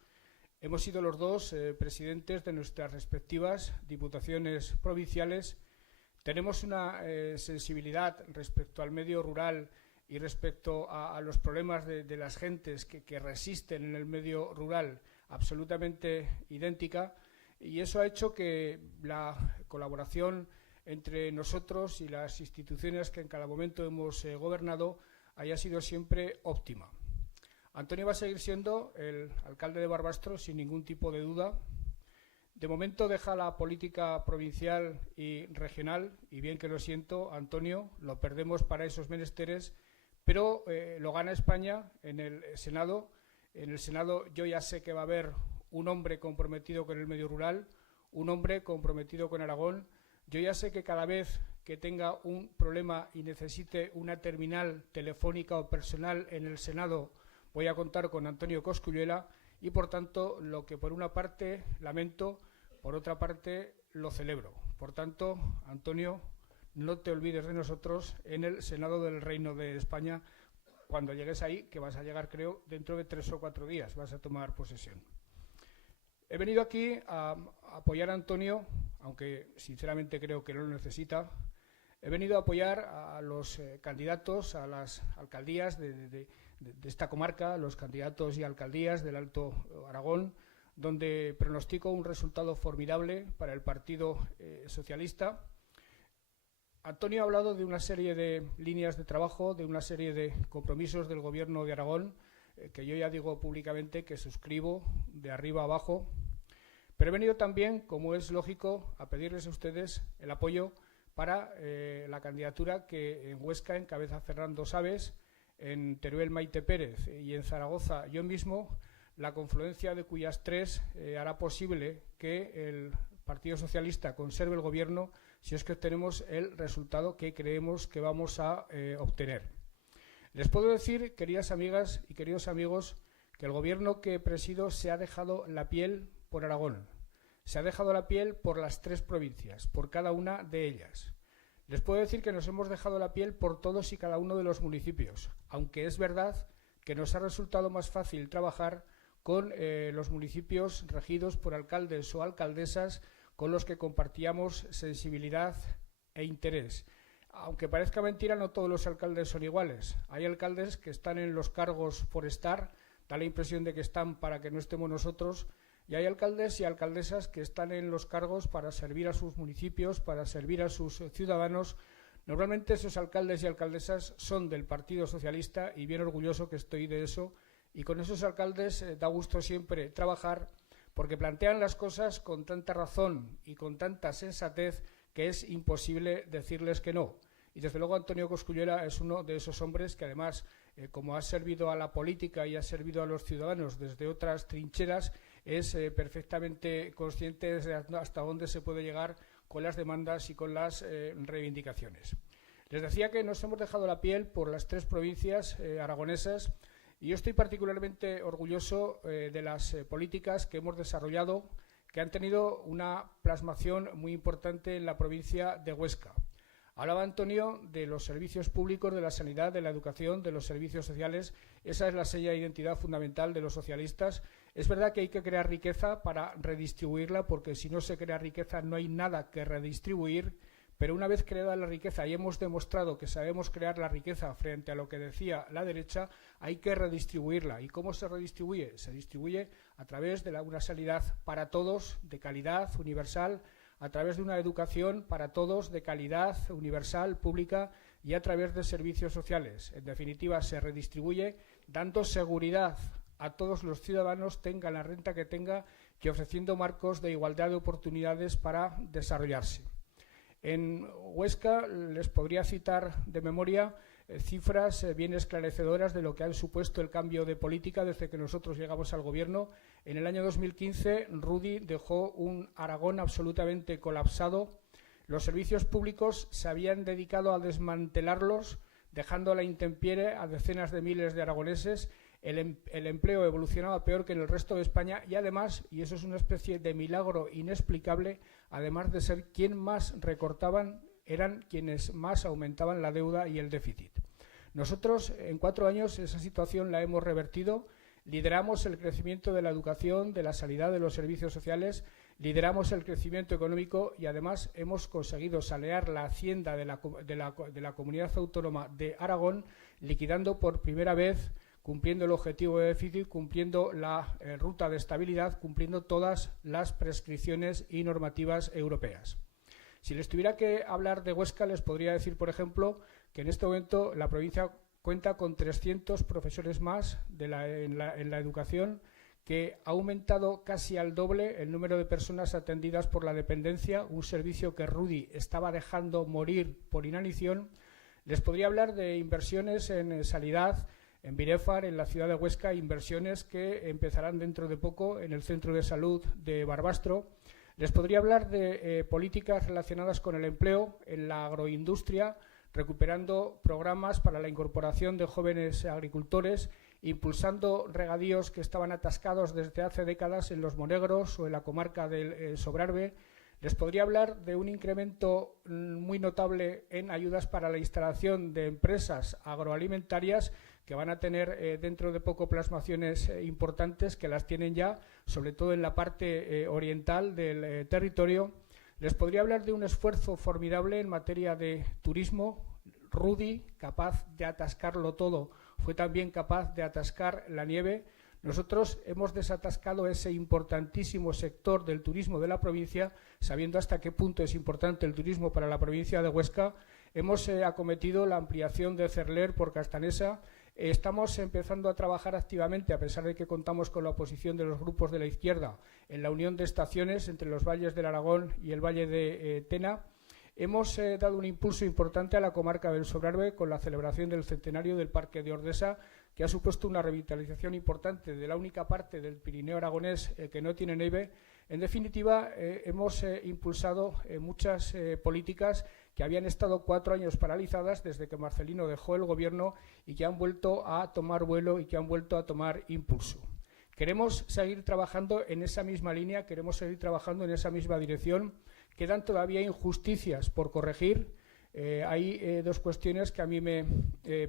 Hemos sido los dos presidentes de nuestras respectivas diputaciones provinciales. Tenemos una sensibilidad respecto al medio rural y respecto a los problemas de las gentes que resisten en el medio rural absolutamente idéntica, y eso ha hecho que la colaboración entre nosotros y las instituciones que en cada momento hemos gobernado haya sido siempre óptima. Antonio va a seguir siendo el alcalde de Barbastro sin ningún tipo de duda. De momento deja la política provincial y regional, y bien que lo siento, Antonio, lo perdemos para esos menesteres, pero lo gana España en el Senado. En el Senado yo ya sé que va a haber un hombre comprometido con el medio rural, un hombre comprometido con Aragón. Yo ya sé que cada vez que tenga un problema y necesite una terminal telefónica o personal en el Senado, voy a contar con Antonio Coscubiela, y por tanto lo que por una parte lamento, por otra parte lo celebro. Por tanto, Antonio, no te olvides de nosotros en el Senado del Reino de España cuando llegues ahí, que vas a llegar creo dentro de 3 o 4 días, vas a tomar posesión. He venido aquí a apoyar a Antonio, aunque sinceramente creo que no lo necesita. He venido a apoyar a los candidatos a las alcaldías de esta comarca, los candidatos y alcaldías del Alto Aragón, donde pronostico un resultado formidable para el Partido Socialista. Antonio ha hablado de una serie de líneas de trabajo, de una serie de compromisos del Gobierno de Aragón, que yo ya digo públicamente que suscribo de arriba a abajo. Pero he venido también, como es lógico, a pedirles a ustedes el apoyo para la candidatura que en Huesca encabeza Fernando Sabes, en Teruel Maite Pérez y en Zaragoza yo mismo, la confluencia de cuyas tres hará posible que el Partido Socialista conserve el gobierno si es que obtenemos el resultado que creemos que vamos a obtener. Les puedo decir, queridas amigas y queridos amigos, que el gobierno que presido se ha dejado la piel por Aragón. Se ha dejado la piel por las 3 provincias, por cada una de ellas. Les puedo decir que nos hemos dejado la piel por todos y cada uno de los municipios, aunque es verdad que nos ha resultado más fácil trabajar con los municipios regidos por alcaldes o alcaldesas con los que compartíamos sensibilidad e interés. Aunque parezca mentira, no todos los alcaldes son iguales. Hay alcaldes que están en los cargos por estar, da la impresión de que están para que no estemos nosotros, y hay alcaldes y alcaldesas que están en los cargos para servir a sus municipios, para servir a sus ciudadanos. Normalmente esos alcaldes y alcaldesas son del Partido Socialista, y bien orgulloso que estoy de eso, y con esos alcaldes da gusto siempre trabajar porque plantean las cosas con tanta razón y con tanta sensatez que es imposible decirles que no. Y desde luego Antonio Coscubiela es uno de esos hombres que además, como ha servido a la política y ha servido a los ciudadanos desde otras trincheras, es perfectamente consciente de hasta dónde se puede llegar con las demandas y con las reivindicaciones. Les decía que nos hemos dejado la piel por las 3 provincias aragonesas, y yo estoy particularmente orgulloso de las políticas que hemos desarrollado, que han tenido una plasmación muy importante en la provincia de Huesca. Hablaba Antonio de los servicios públicos, de la sanidad, de la educación, de los servicios sociales. Esa es la seña de identidad fundamental de los socialistas. Es verdad que hay que crear riqueza para redistribuirla, porque si no se crea riqueza no hay nada que redistribuir. Pero una vez creada la riqueza y hemos demostrado que sabemos crear la riqueza frente a lo que decía la derecha, hay que redistribuirla. ¿Y cómo se redistribuye? Se distribuye a través de una sanidad para todos, de calidad, universal, a través de una educación para todos, de calidad, universal, pública, y a través de servicios sociales. En definitiva, se redistribuye dando seguridad a todos los ciudadanos, tengan la renta que tenga, y ofreciendo marcos de igualdad de oportunidades para desarrollarse. En Huesca les podría citar de memoria cifras bien esclarecedoras de lo que ha supuesto el cambio de política desde que nosotros llegamos al Gobierno. En el año 2015, Rudy dejó un Aragón absolutamente colapsado. Los servicios públicos se habían dedicado a desmantelarlos, dejando a la intemperie a decenas de miles de aragoneses. El empleo evolucionaba peor que en el resto de España y además, y eso es una especie de milagro inexplicable, además de ser quien más recortaban, eran quienes más aumentaban la deuda y el déficit. Nosotros, en 4 años, esa situación la hemos revertido. Lideramos el crecimiento de la educación, de la sanidad, de los servicios sociales, lideramos el crecimiento económico y además hemos conseguido sanear la hacienda de la comunidad autónoma de Aragón, liquidando por primera vez, cumpliendo el objetivo de déficit, cumpliendo la ruta de estabilidad, cumpliendo todas las prescripciones y normativas europeas. Si les tuviera que hablar de Huesca, les podría decir, por ejemplo, que en este momento la provincia cuenta con 300 profesores más en la educación, que ha aumentado casi al doble el número de personas atendidas por la dependencia, un servicio que Rudy estaba dejando morir por inanición. Les podría hablar de inversiones en sanidad, en Birefar, en la ciudad de Huesca, inversiones que empezarán dentro de poco en el Centro de Salud de Barbastro. Les podría hablar de políticas relacionadas con el empleo en la agroindustria, recuperando programas para la incorporación de jóvenes agricultores, impulsando regadíos que estaban atascados desde hace décadas en Los Monegros o en la comarca del Sobrarbe. Les podría hablar de un incremento muy notable en ayudas para la instalación de empresas agroalimentarias que van a tener dentro de poco plasmaciones importantes, que las tienen ya, sobre todo en la parte oriental del territorio. Les podría hablar de un esfuerzo formidable en materia de turismo. Rudy, capaz de atascarlo todo, fue también capaz de atascar la nieve. Nosotros hemos desatascado ese importantísimo sector del turismo de la provincia, sabiendo hasta qué punto es importante el turismo para la provincia de Huesca. Hemos acometido la ampliación de Cerler por Castanesa. Estamos empezando a trabajar activamente, a pesar de que contamos con la oposición de los grupos de la izquierda, en la unión de estaciones entre los valles del Aragón y el valle de Tena. Hemos dado un impulso importante a la comarca del Sobrarbe con la celebración del centenario del Parque de Ordesa, que ha supuesto una revitalización importante de la única parte del Pirineo aragonés que no tiene nieve. En definitiva, hemos impulsado muchas políticas que habían estado 4 años paralizadas desde que Marcelino dejó el Gobierno y que han vuelto a tomar vuelo y que han vuelto a tomar impulso. Queremos seguir trabajando en esa misma línea, queremos seguir trabajando en esa misma dirección. Quedan todavía injusticias por corregir. Hay 2 cuestiones que a mí me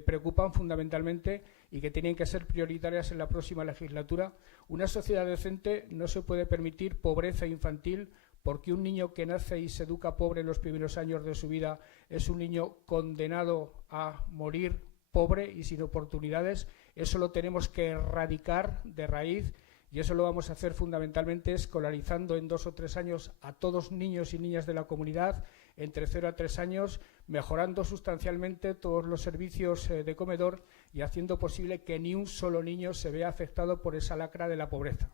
preocupan fundamentalmente y que tienen que ser prioritarias en la próxima legislatura. Una sociedad decente no se puede permitir pobreza infantil, porque un niño que nace y se educa pobre en los primeros años de su vida es un niño condenado a morir pobre y sin oportunidades. Eso lo tenemos que erradicar de raíz. Y eso lo vamos a hacer fundamentalmente escolarizando en 2 o 3 años a todos niños y niñas de la comunidad, entre 0 a 3 años, mejorando sustancialmente todos los servicios de comedor y haciendo posible que ni un solo niño se vea afectado por esa lacra de la pobreza.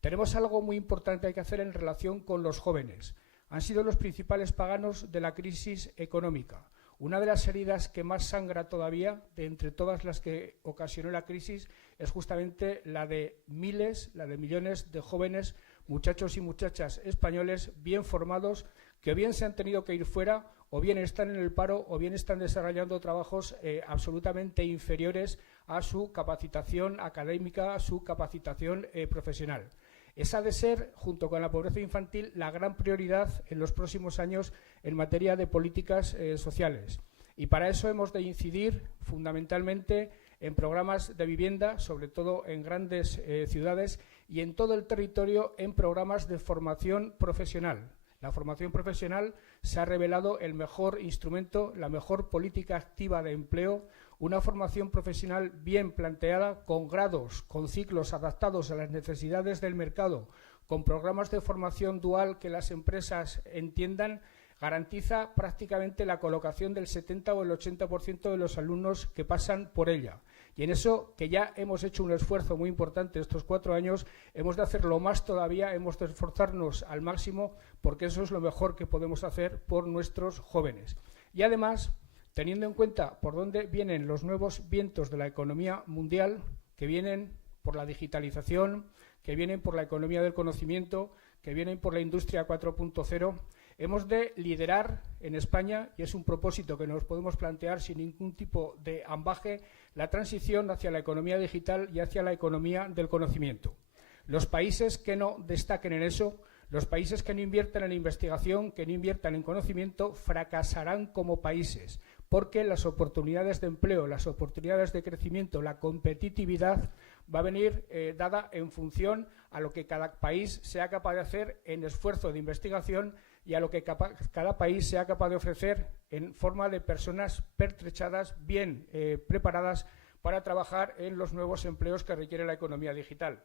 Tenemos algo muy importante que hacer en relación con los jóvenes. Han sido los principales paganos de la crisis económica. Una de las heridas que más sangra todavía, de entre todas las que ocasionó la crisis, es justamente la de miles, la de millones de jóvenes, muchachos y muchachas españoles bien formados, que bien se han tenido que ir fuera, o bien están en el paro, o bien están desarrollando trabajos absolutamente inferiores a su capacitación académica, a su capacitación profesional. Esa ha de ser, junto con la pobreza infantil, la gran prioridad en los próximos años en materia de políticas sociales. Y para eso hemos de incidir fundamentalmente en programas de vivienda, sobre todo en grandes ciudades, y en todo el territorio en programas de formación profesional. La formación profesional se ha revelado el mejor instrumento, la mejor política activa de empleo, una formación profesional bien planteada, con grados, con ciclos adaptados a las necesidades del mercado, con programas de formación dual que las empresas entiendan, garantiza prácticamente la colocación del 70 o el 80% de los alumnos que pasan por ella. Y en eso, que ya hemos hecho un esfuerzo muy importante estos 4 años, hemos de hacerlo más todavía, hemos de esforzarnos al máximo porque eso es lo mejor que podemos hacer por nuestros jóvenes. Y además, teniendo en cuenta por dónde vienen los nuevos vientos de la economía mundial, que vienen por la digitalización, que vienen por la economía del conocimiento, que vienen por la industria 4.0, hemos de liderar en España, y es un propósito que nos podemos plantear sin ningún tipo de ambaje, la transición hacia la economía digital y hacia la economía del conocimiento. Los países que no destaquen en eso, los países que no inviertan en investigación, que no inviertan en conocimiento, fracasarán como países, porque las oportunidades de empleo, las oportunidades de crecimiento, la competitividad va a venir dada en función a lo que cada país sea capaz de hacer en esfuerzo de investigación y a lo que cada país sea capaz de ofrecer en forma de personas pertrechadas, bien preparadas para trabajar en los nuevos empleos que requiere la economía digital.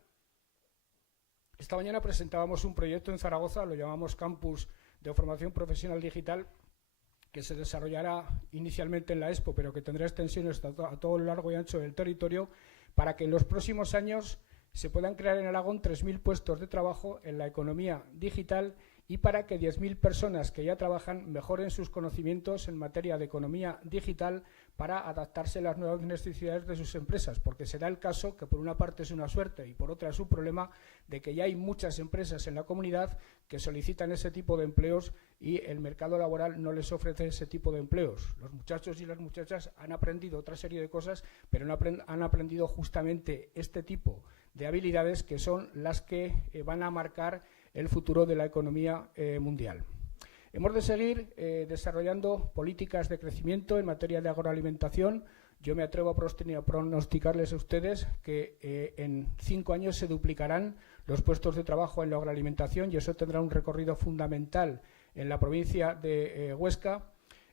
Esta mañana presentábamos un proyecto en Zaragoza, lo llamamos Campus de Formación Profesional Digital, que se desarrollará inicialmente en la Expo, pero que tendrá extensiones a todo lo largo y ancho del territorio, para que en los próximos años se puedan crear en Aragón 3.000 puestos de trabajo en la economía digital y para que 10.000 personas que ya trabajan mejoren sus conocimientos en materia de economía digital para adaptarse a las nuevas necesidades de sus empresas, porque se da el caso que por una parte es una suerte y por otra es un problema de que ya hay muchas empresas en la comunidad que solicitan ese tipo de empleos y el mercado laboral no les ofrece ese tipo de empleos. Los muchachos y las muchachas han aprendido otra serie de cosas, pero no han aprendido justamente este tipo de habilidades que son las que van a marcar el futuro de la economía mundial. Hemos de seguir desarrollando políticas de crecimiento en materia de agroalimentación. Yo me atrevo a pronosticarles a ustedes que en 5 años se duplicarán los puestos de trabajo en la agroalimentación y eso tendrá un recorrido fundamental en la provincia de Huesca.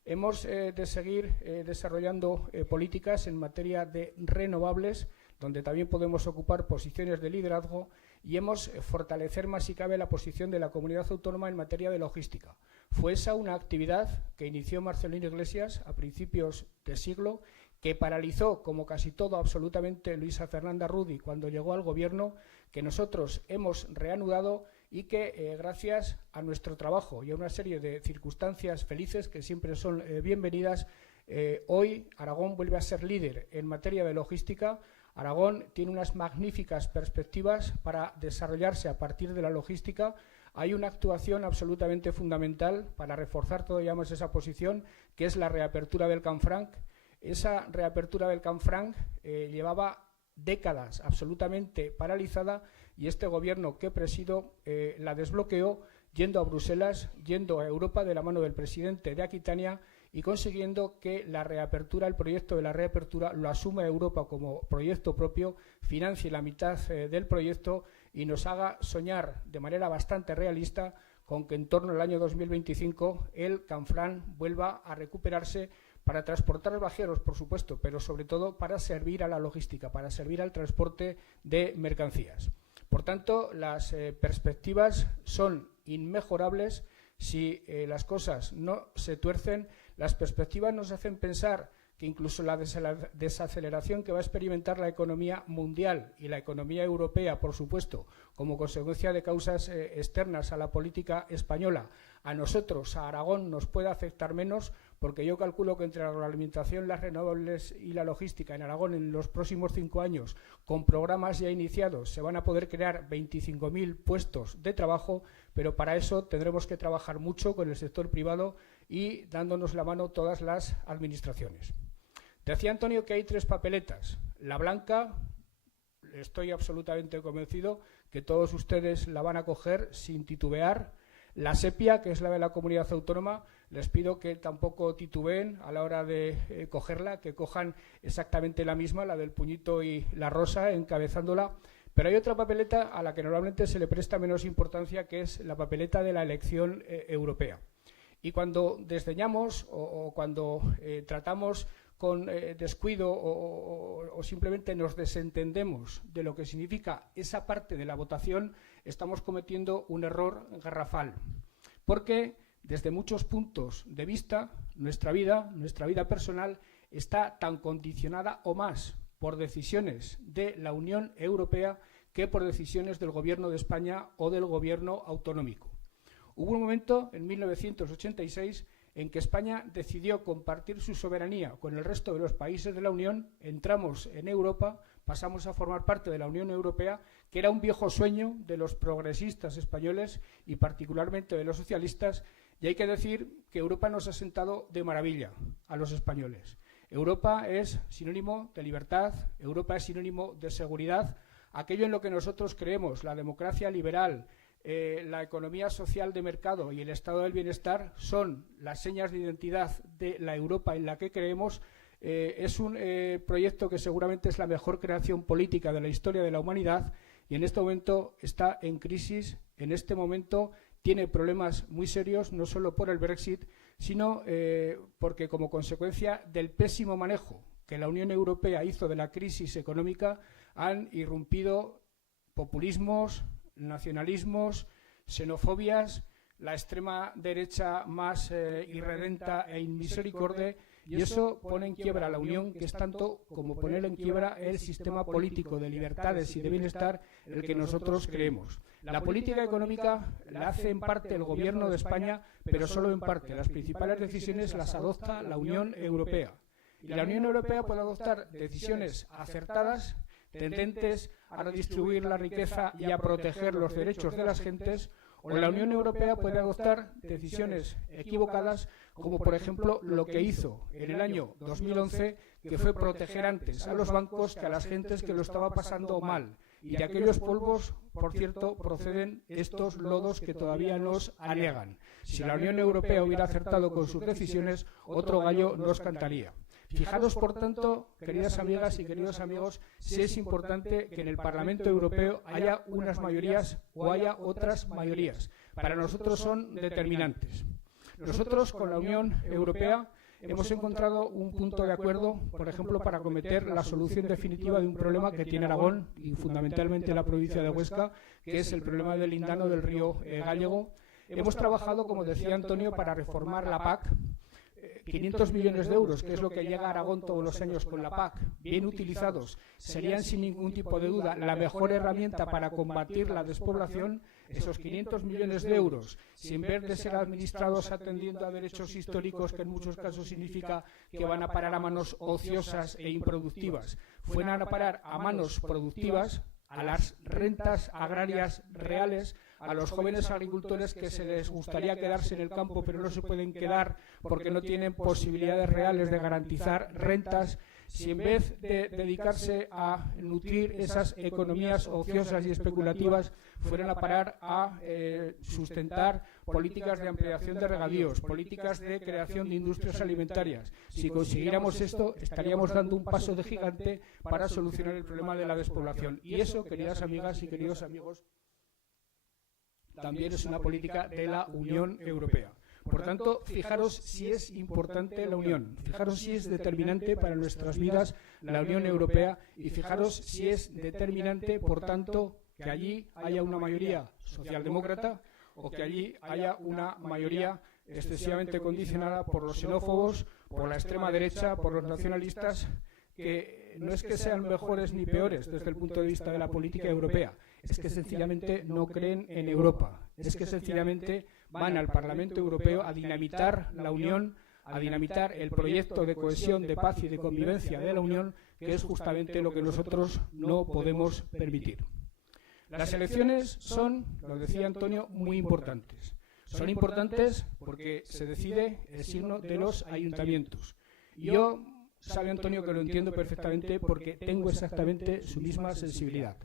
Hemos de seguir desarrollando políticas en materia de renovables, donde también podemos ocupar posiciones de liderazgo, y hemos fortalecer más si cabe la posición de la comunidad autónoma en materia de logística. Fue esa una actividad que inició Marcelino Iglesias a principios de siglo, que paralizó, como casi todo absolutamente, Luisa Fernanda Rudi cuando llegó al gobierno, que nosotros hemos reanudado y que gracias a nuestro trabajo y a una serie de circunstancias felices que siempre son bienvenidas, hoy Aragón vuelve a ser líder en materia de logística. Aragón tiene unas magníficas perspectivas para desarrollarse a partir de la logística. Hay una actuación absolutamente fundamental para reforzar todavía más esa posición, que es la reapertura del Canfranc. Esa reapertura del Canfranc llevaba décadas absolutamente paralizada y este gobierno que presido la desbloqueó yendo a Bruselas, yendo a Europa de la mano del presidente de Aquitania y consiguiendo que la reapertura, el proyecto de la reapertura, lo asuma Europa como proyecto propio, financie la mitad del proyecto y nos haga soñar de manera bastante realista con que en torno al año 2025 el Canfranc vuelva a recuperarse para transportar viajeros, por supuesto, pero sobre todo para servir a la logística, para servir al transporte de mercancías. Por tanto, las perspectivas son inmejorables si las cosas no se tuercen. Las perspectivas nos hacen pensar que incluso la desaceleración que va a experimentar la economía mundial y la economía europea, por supuesto, como consecuencia de causas externas a la política española, a nosotros, a Aragón, nos puede afectar menos, porque yo calculo que entre la agroalimentación, las renovables y la logística en Aragón en los próximos 5 años, con programas ya iniciados, se van a poder crear 25.000 puestos de trabajo, pero para eso tendremos que trabajar mucho con el sector privado y dándonos la mano todas las administraciones. Decía Antonio que hay 3 papeletas. La blanca, estoy absolutamente convencido que todos ustedes la van a coger sin titubear. La sepia, que es la de la comunidad autónoma, les pido que tampoco titubeen a la hora de cogerla, que cojan exactamente la misma, la del puñito y la rosa, encabezándola. Pero hay otra papeleta a la que normalmente se le presta menos importancia, que es la papeleta de la elección europea. Y cuando desdeñamos o cuando tratamos con descuido o simplemente nos desentendemos de lo que significa esa parte de la votación, estamos cometiendo un error garrafal. Porque desde muchos puntos de vista, nuestra vida personal está tan condicionada o más por decisiones de la Unión Europea que por decisiones del Gobierno de España o del Gobierno autonómico. Hubo un momento, en 1986, en que España decidió compartir su soberanía con el resto de los países de la Unión, entramos en Europa, pasamos a formar parte de la Unión Europea, que era un viejo sueño de los progresistas españoles y particularmente de los socialistas, y hay que decir que Europa nos ha sentado de maravilla a los españoles. Europa es sinónimo de libertad, Europa es sinónimo de seguridad, aquello en lo que nosotros creemos, la democracia liberal, la economía social de mercado y el estado del bienestar son las señas de identidad de la Europa en la que creemos. Es un proyecto que seguramente es la mejor creación política de la historia de la humanidad y en este momento está en crisis, en este momento tiene problemas muy serios, no solo por el Brexit, sino porque como consecuencia del pésimo manejo que la Unión Europea hizo de la crisis económica han irrumpido populismos, nacionalismos, xenofobias, la extrema derecha más irredenta e inmisericorde, y eso pone en quiebra a la Unión, que es tanto como poner en quiebra el sistema político de libertades y de bienestar el que nosotros creemos. La política económica la hace en parte el Gobierno de España, pero solo en parte. Las principales decisiones las adopta la Unión Europea. Y la Unión Europea puede adoptar decisiones acertadas, tendentes a redistribuir la riqueza y a proteger los derechos de las gentes, o la Unión Europea puede adoptar decisiones equivocadas, como por ejemplo lo que hizo en el año 2011, que fue proteger antes a los bancos que a las gentes que lo estaba pasando mal. Y de aquellos polvos, por cierto, proceden estos lodos que todavía nos anegan. Si la Unión Europea hubiera acertado con sus decisiones, otro gallo nos cantaría. Fijaros, por tanto, queridas amigas y queridos amigos, si es importante que en el Parlamento Europeo haya unas mayorías o haya otras mayorías. Para nosotros son determinantes. Nosotros, con la Unión Europea, hemos encontrado un punto de acuerdo, por ejemplo, para acometer la solución definitiva de un problema que tiene Aragón y fundamentalmente la provincia de Huesca, que es el problema del lindano del río Gállego. Hemos trabajado, como decía Antonio, para reformar la PAC. 500 millones de euros, que es lo que llega a Aragón todos los años con la PAC, bien utilizados, serían sin ningún tipo de duda la mejor herramienta para combatir la despoblación. Esos 500 millones de euros, si en vez de ser administrados atendiendo a derechos históricos, que en muchos casos significa que van a parar a manos ociosas e improductivas, fueran a parar a manos productivas, a las rentas agrarias reales, a los jóvenes agricultores que se les gustaría quedarse en el campo pero no se pueden quedar porque no tienen posibilidades reales de garantizar rentas, si en vez de dedicarse a nutrir esas economías ociosas y especulativas fueran a parar a sustentar políticas de ampliación de regadíos, políticas de creación de industrias alimentarias. Si consiguiéramos esto, estaríamos dando un paso de gigante para solucionar el problema de la despoblación. Y eso, queridas amigas y queridos amigos, también es una política de la Unión Europea. Por tanto, fijaros si es importante la Unión, fijaros si es determinante para nuestras vidas la Unión Europea y fijaros si es determinante, por tanto, que allí haya una mayoría socialdemócrata o que allí haya una mayoría excesivamente condicionada por los xenófobos, por la extrema derecha, por los nacionalistas, que no es que sean mejores ni peores desde el punto de vista de la política europea, es que sencillamente no creen en Europa, es que sencillamente van al Parlamento Europeo a dinamitar la Unión, a dinamitar el proyecto de cohesión, de paz y de convivencia de la Unión, que es justamente lo que nosotros no podemos permitir. Las elecciones son, lo decía Antonio, muy importantes. Son importantes porque se decide el signo de los ayuntamientos. Y yo, sabe Antonio que lo entiendo perfectamente porque tengo exactamente su misma sensibilidad.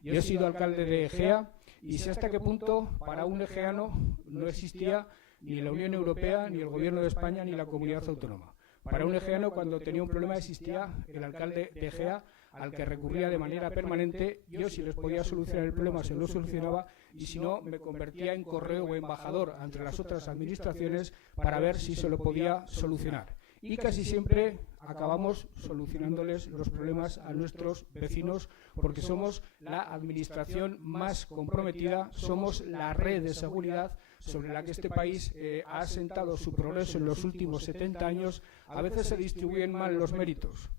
Yo he sido alcalde de Egea y sé hasta qué punto para un egeano no existía ni la Unión Europea, ni el Gobierno de España, ni la comunidad autónoma. Para un egeano, cuando tenía un problema, existía el alcalde de Egea, al que recurría de manera permanente. Yo, si les podía solucionar el problema, se lo solucionaba, y si no, me convertía en correo o embajador ante las otras administraciones para ver si se lo podía solucionar. Y casi siempre acabamos solucionándoles los problemas a nuestros vecinos porque somos la administración más comprometida, somos la red de seguridad sobre la que este país ha asentado su progreso en los últimos 70 años. A veces se distribuyen mal los méritos.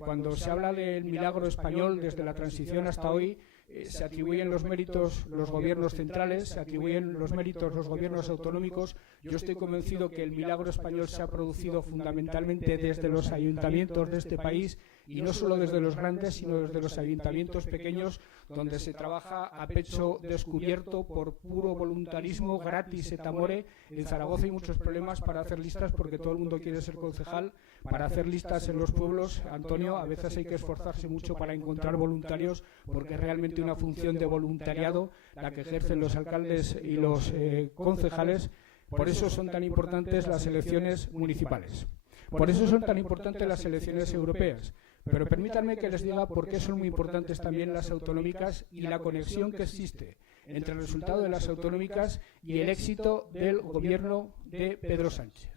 Cuando se habla del milagro español desde la transición hasta hoy, se atribuyen los méritos los gobiernos centrales, se atribuyen los méritos los gobiernos autonómicos. Yo estoy convencido que el milagro español se ha producido fundamentalmente desde los ayuntamientos de este país, y no solo desde los grandes, sino desde los ayuntamientos pequeños, donde se trabaja a pecho descubierto por puro voluntarismo, gratis et amore. En Zaragoza hay muchos problemas para hacer listas, porque todo el mundo quiere ser concejal. Para hacer listas en los pueblos, Antonio, a veces hay que esforzarse mucho para encontrar voluntarios, porque es realmente una función de voluntariado la que ejercen los alcaldes y los concejales. Por eso son tan importantes las elecciones municipales. Por eso son tan importantes las elecciones europeas. Pero permítanme que les diga por qué son muy importantes también las autonómicas y la conexión que existe entre el resultado de las autonómicas y el éxito del gobierno de Pedro Sánchez.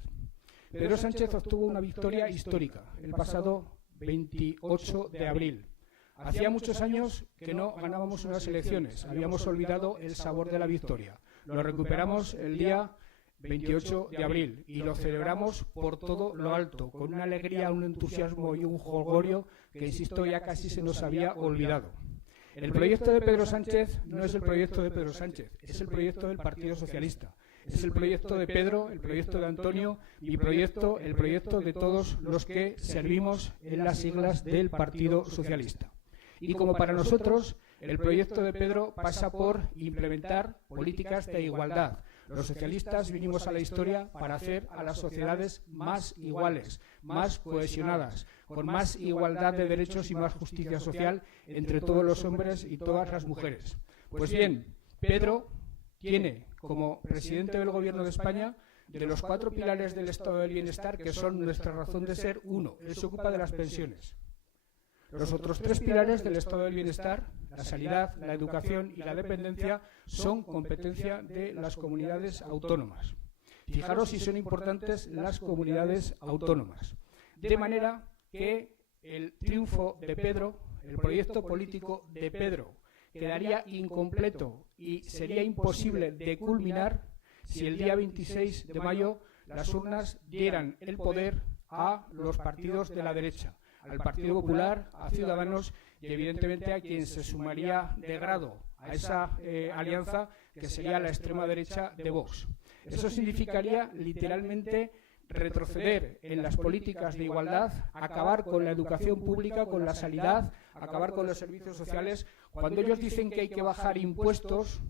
Pedro Sánchez obtuvo una victoria histórica el pasado 28 de abril. Hacía muchos años que no ganábamos unas elecciones, habíamos olvidado el sabor de la victoria. Lo recuperamos el día 28 de abril y lo celebramos por todo lo alto, con una alegría, un entusiasmo y un jolgorio que, insisto, ya casi se nos había olvidado. El proyecto de Pedro Sánchez no es el proyecto de Pedro Sánchez, es el proyecto del Partido Socialista. Es el proyecto de Pedro, el proyecto de Antonio, mi proyecto, el proyecto de todos los que servimos en las siglas del Partido Socialista. Y como para nosotros, el proyecto de Pedro pasa por implementar políticas de igualdad. Los socialistas vinimos a la historia para hacer a las sociedades más iguales, más cohesionadas, con más igualdad de derechos y más justicia social entre todos los hombres y todas las mujeres. Pues bien, Pedro tiene como presidente del Gobierno de España, de los 4 pilares del Estado del Bienestar, que son nuestra razón de ser, uno, él se ocupa de las pensiones. Los otros 3 pilares del Estado del Bienestar, la sanidad, la educación y la dependencia, son competencia de las comunidades autónomas. Fijaros si son importantes las comunidades autónomas. De manera que el triunfo de Pedro, el proyecto político de Pedro, quedaría incompleto y sería imposible de culminar si el día 26 de mayo las urnas dieran el poder a los partidos de la derecha, al Partido Popular, a Ciudadanos y evidentemente a quien se sumaría de grado a esa alianza, que sería la extrema derecha de Vox. Eso significaría literalmente retroceder en las políticas de igualdad, acabar con la educación pública, con la sanidad, acabar con los servicios sociales. Cuando ellos dicen que hay que bajar impuestos,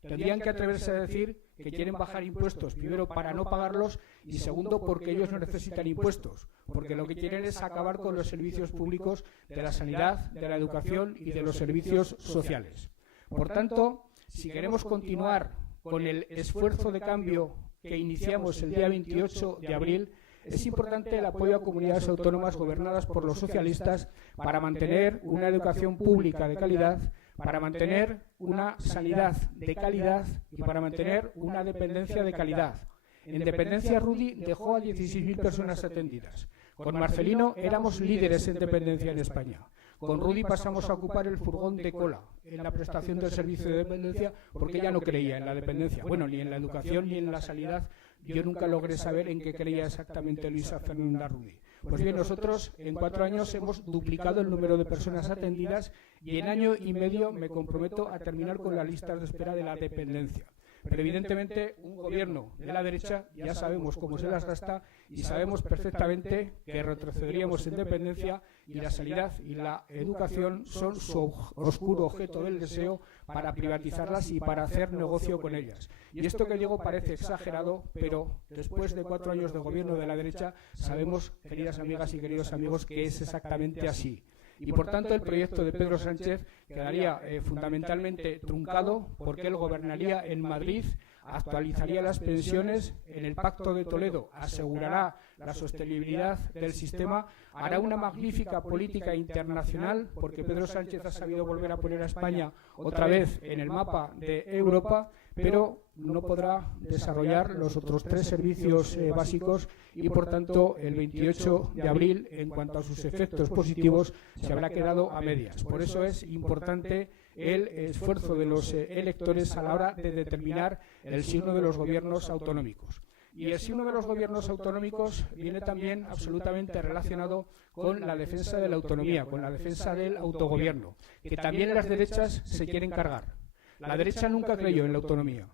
tendrían que atreverse a decir que quieren bajar impuestos, primero para no pagarlos y segundo porque ellos no necesitan impuestos, porque lo que quieren es acabar con los servicios públicos de la sanidad, de la educación y de los servicios sociales. Por tanto, si queremos continuar con el esfuerzo de cambio que iniciamos el día 28 de abril, es importante el apoyo a comunidades autónomas gobernadas por los socialistas para mantener una educación pública de calidad, para mantener una sanidad de calidad y para mantener una dependencia de calidad. En dependencia, Rudy dejó a 16.000 personas atendidas. Con Marcelino éramos líderes en dependencia en España. Con Rudy pasamos a ocupar el furgón de cola en la prestación del servicio de dependencia, porque ella no creía en la dependencia. Bueno, ni en la educación ni en la sanidad. Yo nunca logré saber en qué creía exactamente Luisa Fernanda Rudy. Pues bien, nosotros en 4 años hemos duplicado el número de personas atendidas y en año y medio me comprometo a terminar con las listas de espera de la dependencia. Pero evidentemente un gobierno de la derecha ya sabemos cómo se las gasta y sabemos perfectamente que retrocederíamos en dependencia y la sanidad y la educación son su oscuro objeto del deseo para privatizarlas y para hacer negocio con ellas. Y esto que digo parece exagerado, pero después de 4 años de gobierno de la derecha sabemos, queridas amigas y queridos amigos, que es exactamente así. Y por tanto el proyecto de Pedro Sánchez quedaría fundamentalmente truncado porque él gobernaría en Madrid, actualizaría las pensiones, en el Pacto de Toledo asegurará la sostenibilidad del sistema, hará una magnífica política internacional porque Pedro Sánchez ha sabido volver a poner a España otra vez en el mapa de Europa, pero no podrá desarrollar los otros 3 servicios básicos y, por tanto, el 28 de abril, en cuanto a sus efectos positivos, se habrá quedado a medias. Por eso es importante el esfuerzo de los electores a la hora de determinar el signo de los gobiernos autonómicos. Y el signo de los gobiernos autonómicos viene también absolutamente relacionado con la defensa de la autonomía, con la defensa del autogobierno, que también las derechas se quieren cargar. La derecha nunca creyó en la autonomía.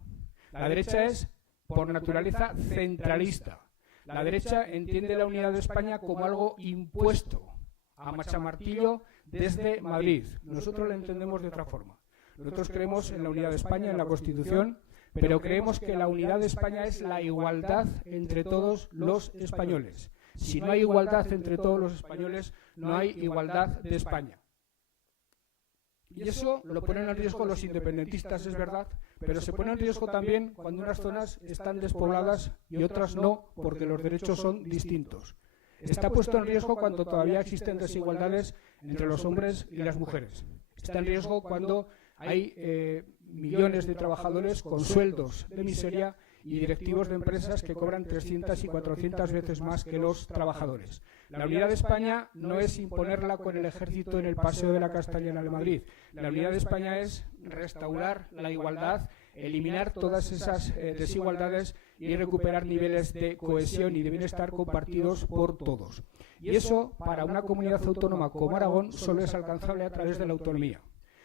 La derecha es, por naturaleza, centralista. La derecha entiende la unidad de España como algo impuesto a machamartillo desde Madrid. Nosotros la entendemos de otra forma. Nosotros creemos en la unidad de España, en la Constitución, pero creemos que la unidad de España es la igualdad entre todos los españoles. Si no hay igualdad entre todos los españoles, no hay igualdad de España. Y eso lo ponen en riesgo los independentistas, es verdad, pero se pone en riesgo también cuando unas zonas están despobladas y otras no, porque los derechos son distintos. Está puesto en riesgo cuando todavía existen desigualdades entre los hombres y las mujeres. Está en riesgo cuando hay millones de trabajadores con sueldos de miseria y directivos de empresas que cobran 300 y 400 veces más que los trabajadores. La unidad de España no es imponerla con el ejército en el Paseo de la Castellana de Madrid. La unidad de España es restaurar la igualdad, eliminar todas esas desigualdades y recuperar niveles de cohesión y de bienestar compartidos por todos. Y eso, para una comunidad autónoma como Aragón, solo es alcanzable a través de la autonomía.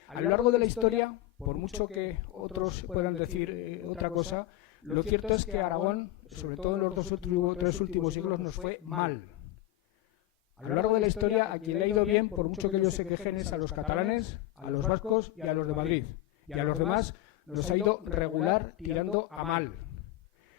A lo largo de la historia, por mucho que otros puedan decir otra cosa, lo cierto es que Aragón, sobre todo en los 2 o 3 últimos siglos, nos fue mal. A lo largo de la historia, a quien le ha ido bien, por mucho que ellos se quejen, es a los catalanes, a los vascos y a los de Madrid. Y a los demás nos ha ido regular, tirando a mal.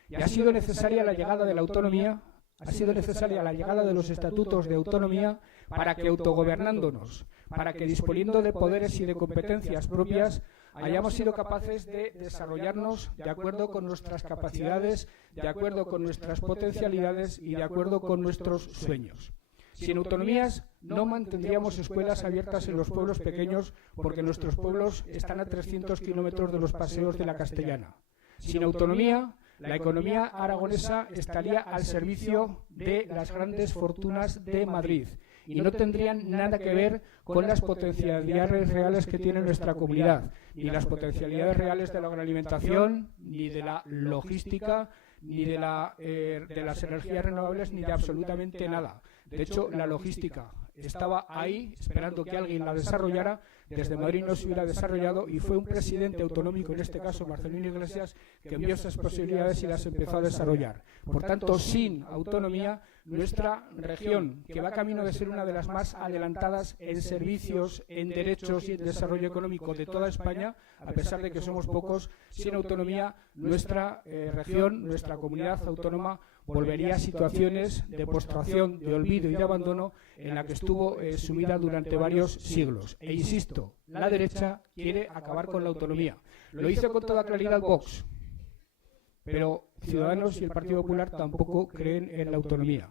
Y ha sido necesaria la llegada de la autonomía, ha sido necesaria la llegada de los estatutos de autonomía para que autogobernándonos, para que disponiendo de poderes y de competencias propias, hayamos sido capaces de desarrollarnos de acuerdo con nuestras capacidades, de acuerdo con nuestras potencialidades y de acuerdo con nuestros sueños. Sin autonomías no mantendríamos escuelas abiertas en los pueblos pequeños porque nuestros pueblos están a 300 kilómetros de los paseos de la Castellana. Sin autonomía, la economía aragonesa estaría al servicio de las grandes fortunas de Madrid y no tendrían nada que ver con las potencialidades reales que tiene nuestra comunidad, ni las potencialidades reales de la agroalimentación, ni de la logística, ni de las energías renovables, ni de absolutamente nada. De hecho, la logística estaba ahí esperando que alguien la desarrollara, desde Madrid no se hubiera desarrollado y fue un presidente autonómico, en este caso Marcelino Iglesias, que envió esas posibilidades y las empezó a desarrollar. Por tanto, sin autonomía, nuestra región, que va camino de ser una de las más adelantadas en servicios, en derechos y en desarrollo económico de toda España, a pesar de que somos pocos, sin autonomía, nuestra región, nuestra comunidad autónoma, volvería a situaciones de postración, de olvido y de abandono en la que estuvo sumida durante varios siglos. E insisto, la derecha quiere acabar con la autonomía. Lo hizo con toda claridad Vox, pero Ciudadanos y el Partido Popular tampoco creen en la autonomía.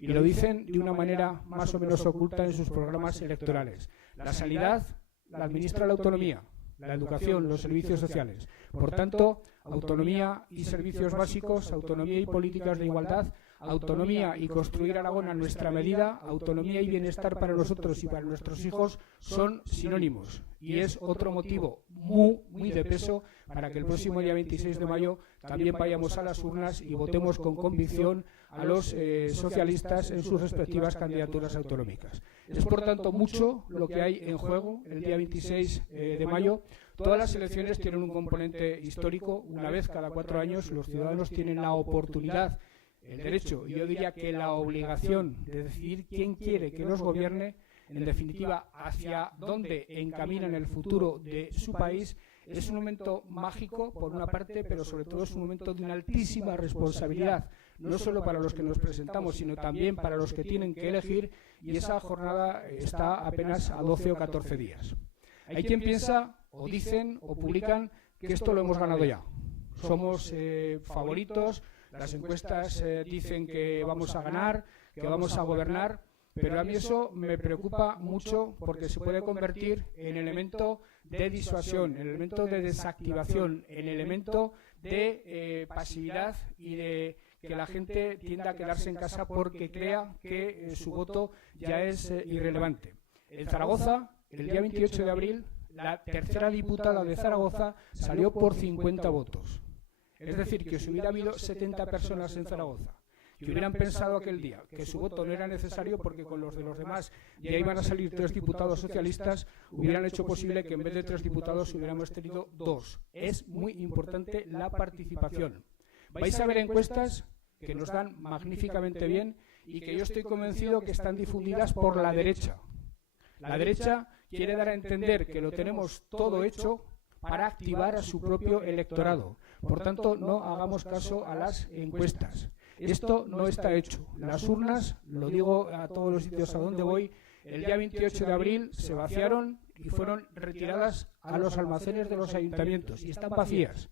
Y lo dicen de una manera más o menos oculta en sus programas electorales. La sanidad la administra la autonomía, la educación, los servicios sociales. Por tanto, autonomía y servicios básicos, autonomía y políticas de igualdad, autonomía y construir Aragón a nuestra medida, autonomía y bienestar para nosotros y para nuestros hijos son sinónimos. Y es otro motivo muy de peso para que el próximo día 26 de mayo también vayamos a las urnas y votemos con convicción a los socialistas en sus respectivas candidaturas autonómicas. Es por tanto mucho lo que hay en juego el día 26 de mayo. Todas las elecciones tienen un componente histórico. Una vez cada 4 años los ciudadanos tienen la oportunidad, el derecho, y yo diría que la obligación de decidir quién quiere que nos gobierne, en definitiva, hacia dónde encaminan el futuro de su país. Es un momento mágico, por una parte, pero sobre todo es un momento de una altísima responsabilidad, no solo para los que nos presentamos, sino también para los que tienen que elegir, y esa jornada está apenas a 12 o 14 días. Hay quien piensa, o dicen, o publican, que esto lo hemos ganado ya. Somos favoritos, las encuestas dicen que vamos a ganar, que vamos a gobernar, pero a mí eso me preocupa mucho porque se puede convertir en elemento de disuasión, en elemento de desactivación, en elemento de pasividad y de que la gente tienda a quedarse en casa porque crea que su voto ya es irrelevante. En Zaragoza, el día 28 de abril, la tercera diputada de Zaragoza salió por 50 votos. Es decir, que si hubiera habido 70 personas en Zaragoza que hubieran pensado aquel día que su voto no era necesario porque con los de los demás ya iban a salir 3 diputados socialistas, hubieran hecho posible que en vez de 3 diputados hubiéramos tenido 2. Es muy importante la participación. Vais a ver encuestas que nos dan magníficamente bien y que yo estoy convencido que están difundidas por la derecha. La derecha quiere dar a entender que lo tenemos todo hecho para activar a su propio electorado. Por tanto, no hagamos caso a las encuestas. Esto no está hecho. Las urnas, lo digo a todos los sitios a donde voy, el día 28 de abril se vaciaron y fueron retiradas a los almacenes de los ayuntamientos y están vacías.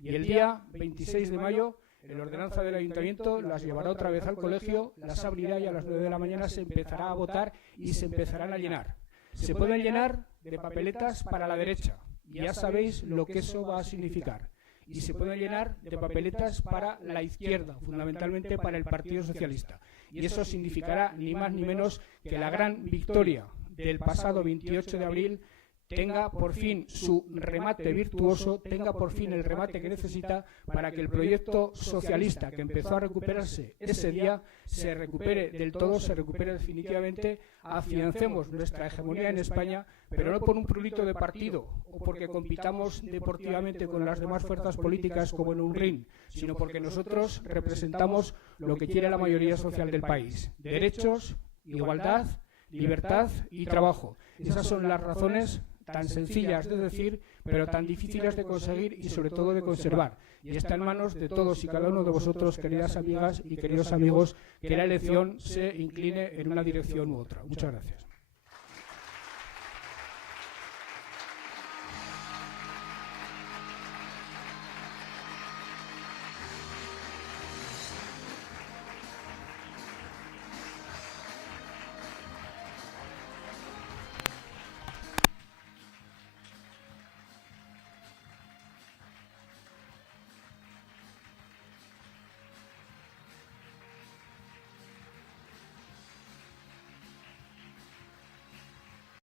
Y el día 26 de mayo, el ordenanza del ayuntamiento las llevará otra vez al colegio, las abrirá y a las 9 de la mañana se empezará a votar y se empezarán a llenar. Se pueden llenar de papeletas para la derecha. Ya sabéis lo que eso va a significar. Y se pueden llenar de papeletas para la izquierda, fundamentalmente para el Partido Socialista. Y eso significará ni más ni menos que la gran victoria del pasado 28 de abril tenga por fin su remate virtuoso, tenga por fin el remate que necesita para que el proyecto socialista que empezó a recuperarse ese día se recupere del todo, se recupere definitivamente, afiancemos nuestra hegemonía en España, pero no por un prurito de partido o porque compitamos deportivamente con las demás fuerzas políticas como en un ring, sino porque nosotros representamos lo que quiere la mayoría social del país: derechos, igualdad, libertad y trabajo. Esas son las razones tan sencillas de decir, pero tan difíciles de conseguir y sobre todo de conservar. Y está en manos de todos y cada uno de vosotros, queridas amigas y queridos amigos, que la elección se incline en una dirección u otra. Muchas gracias.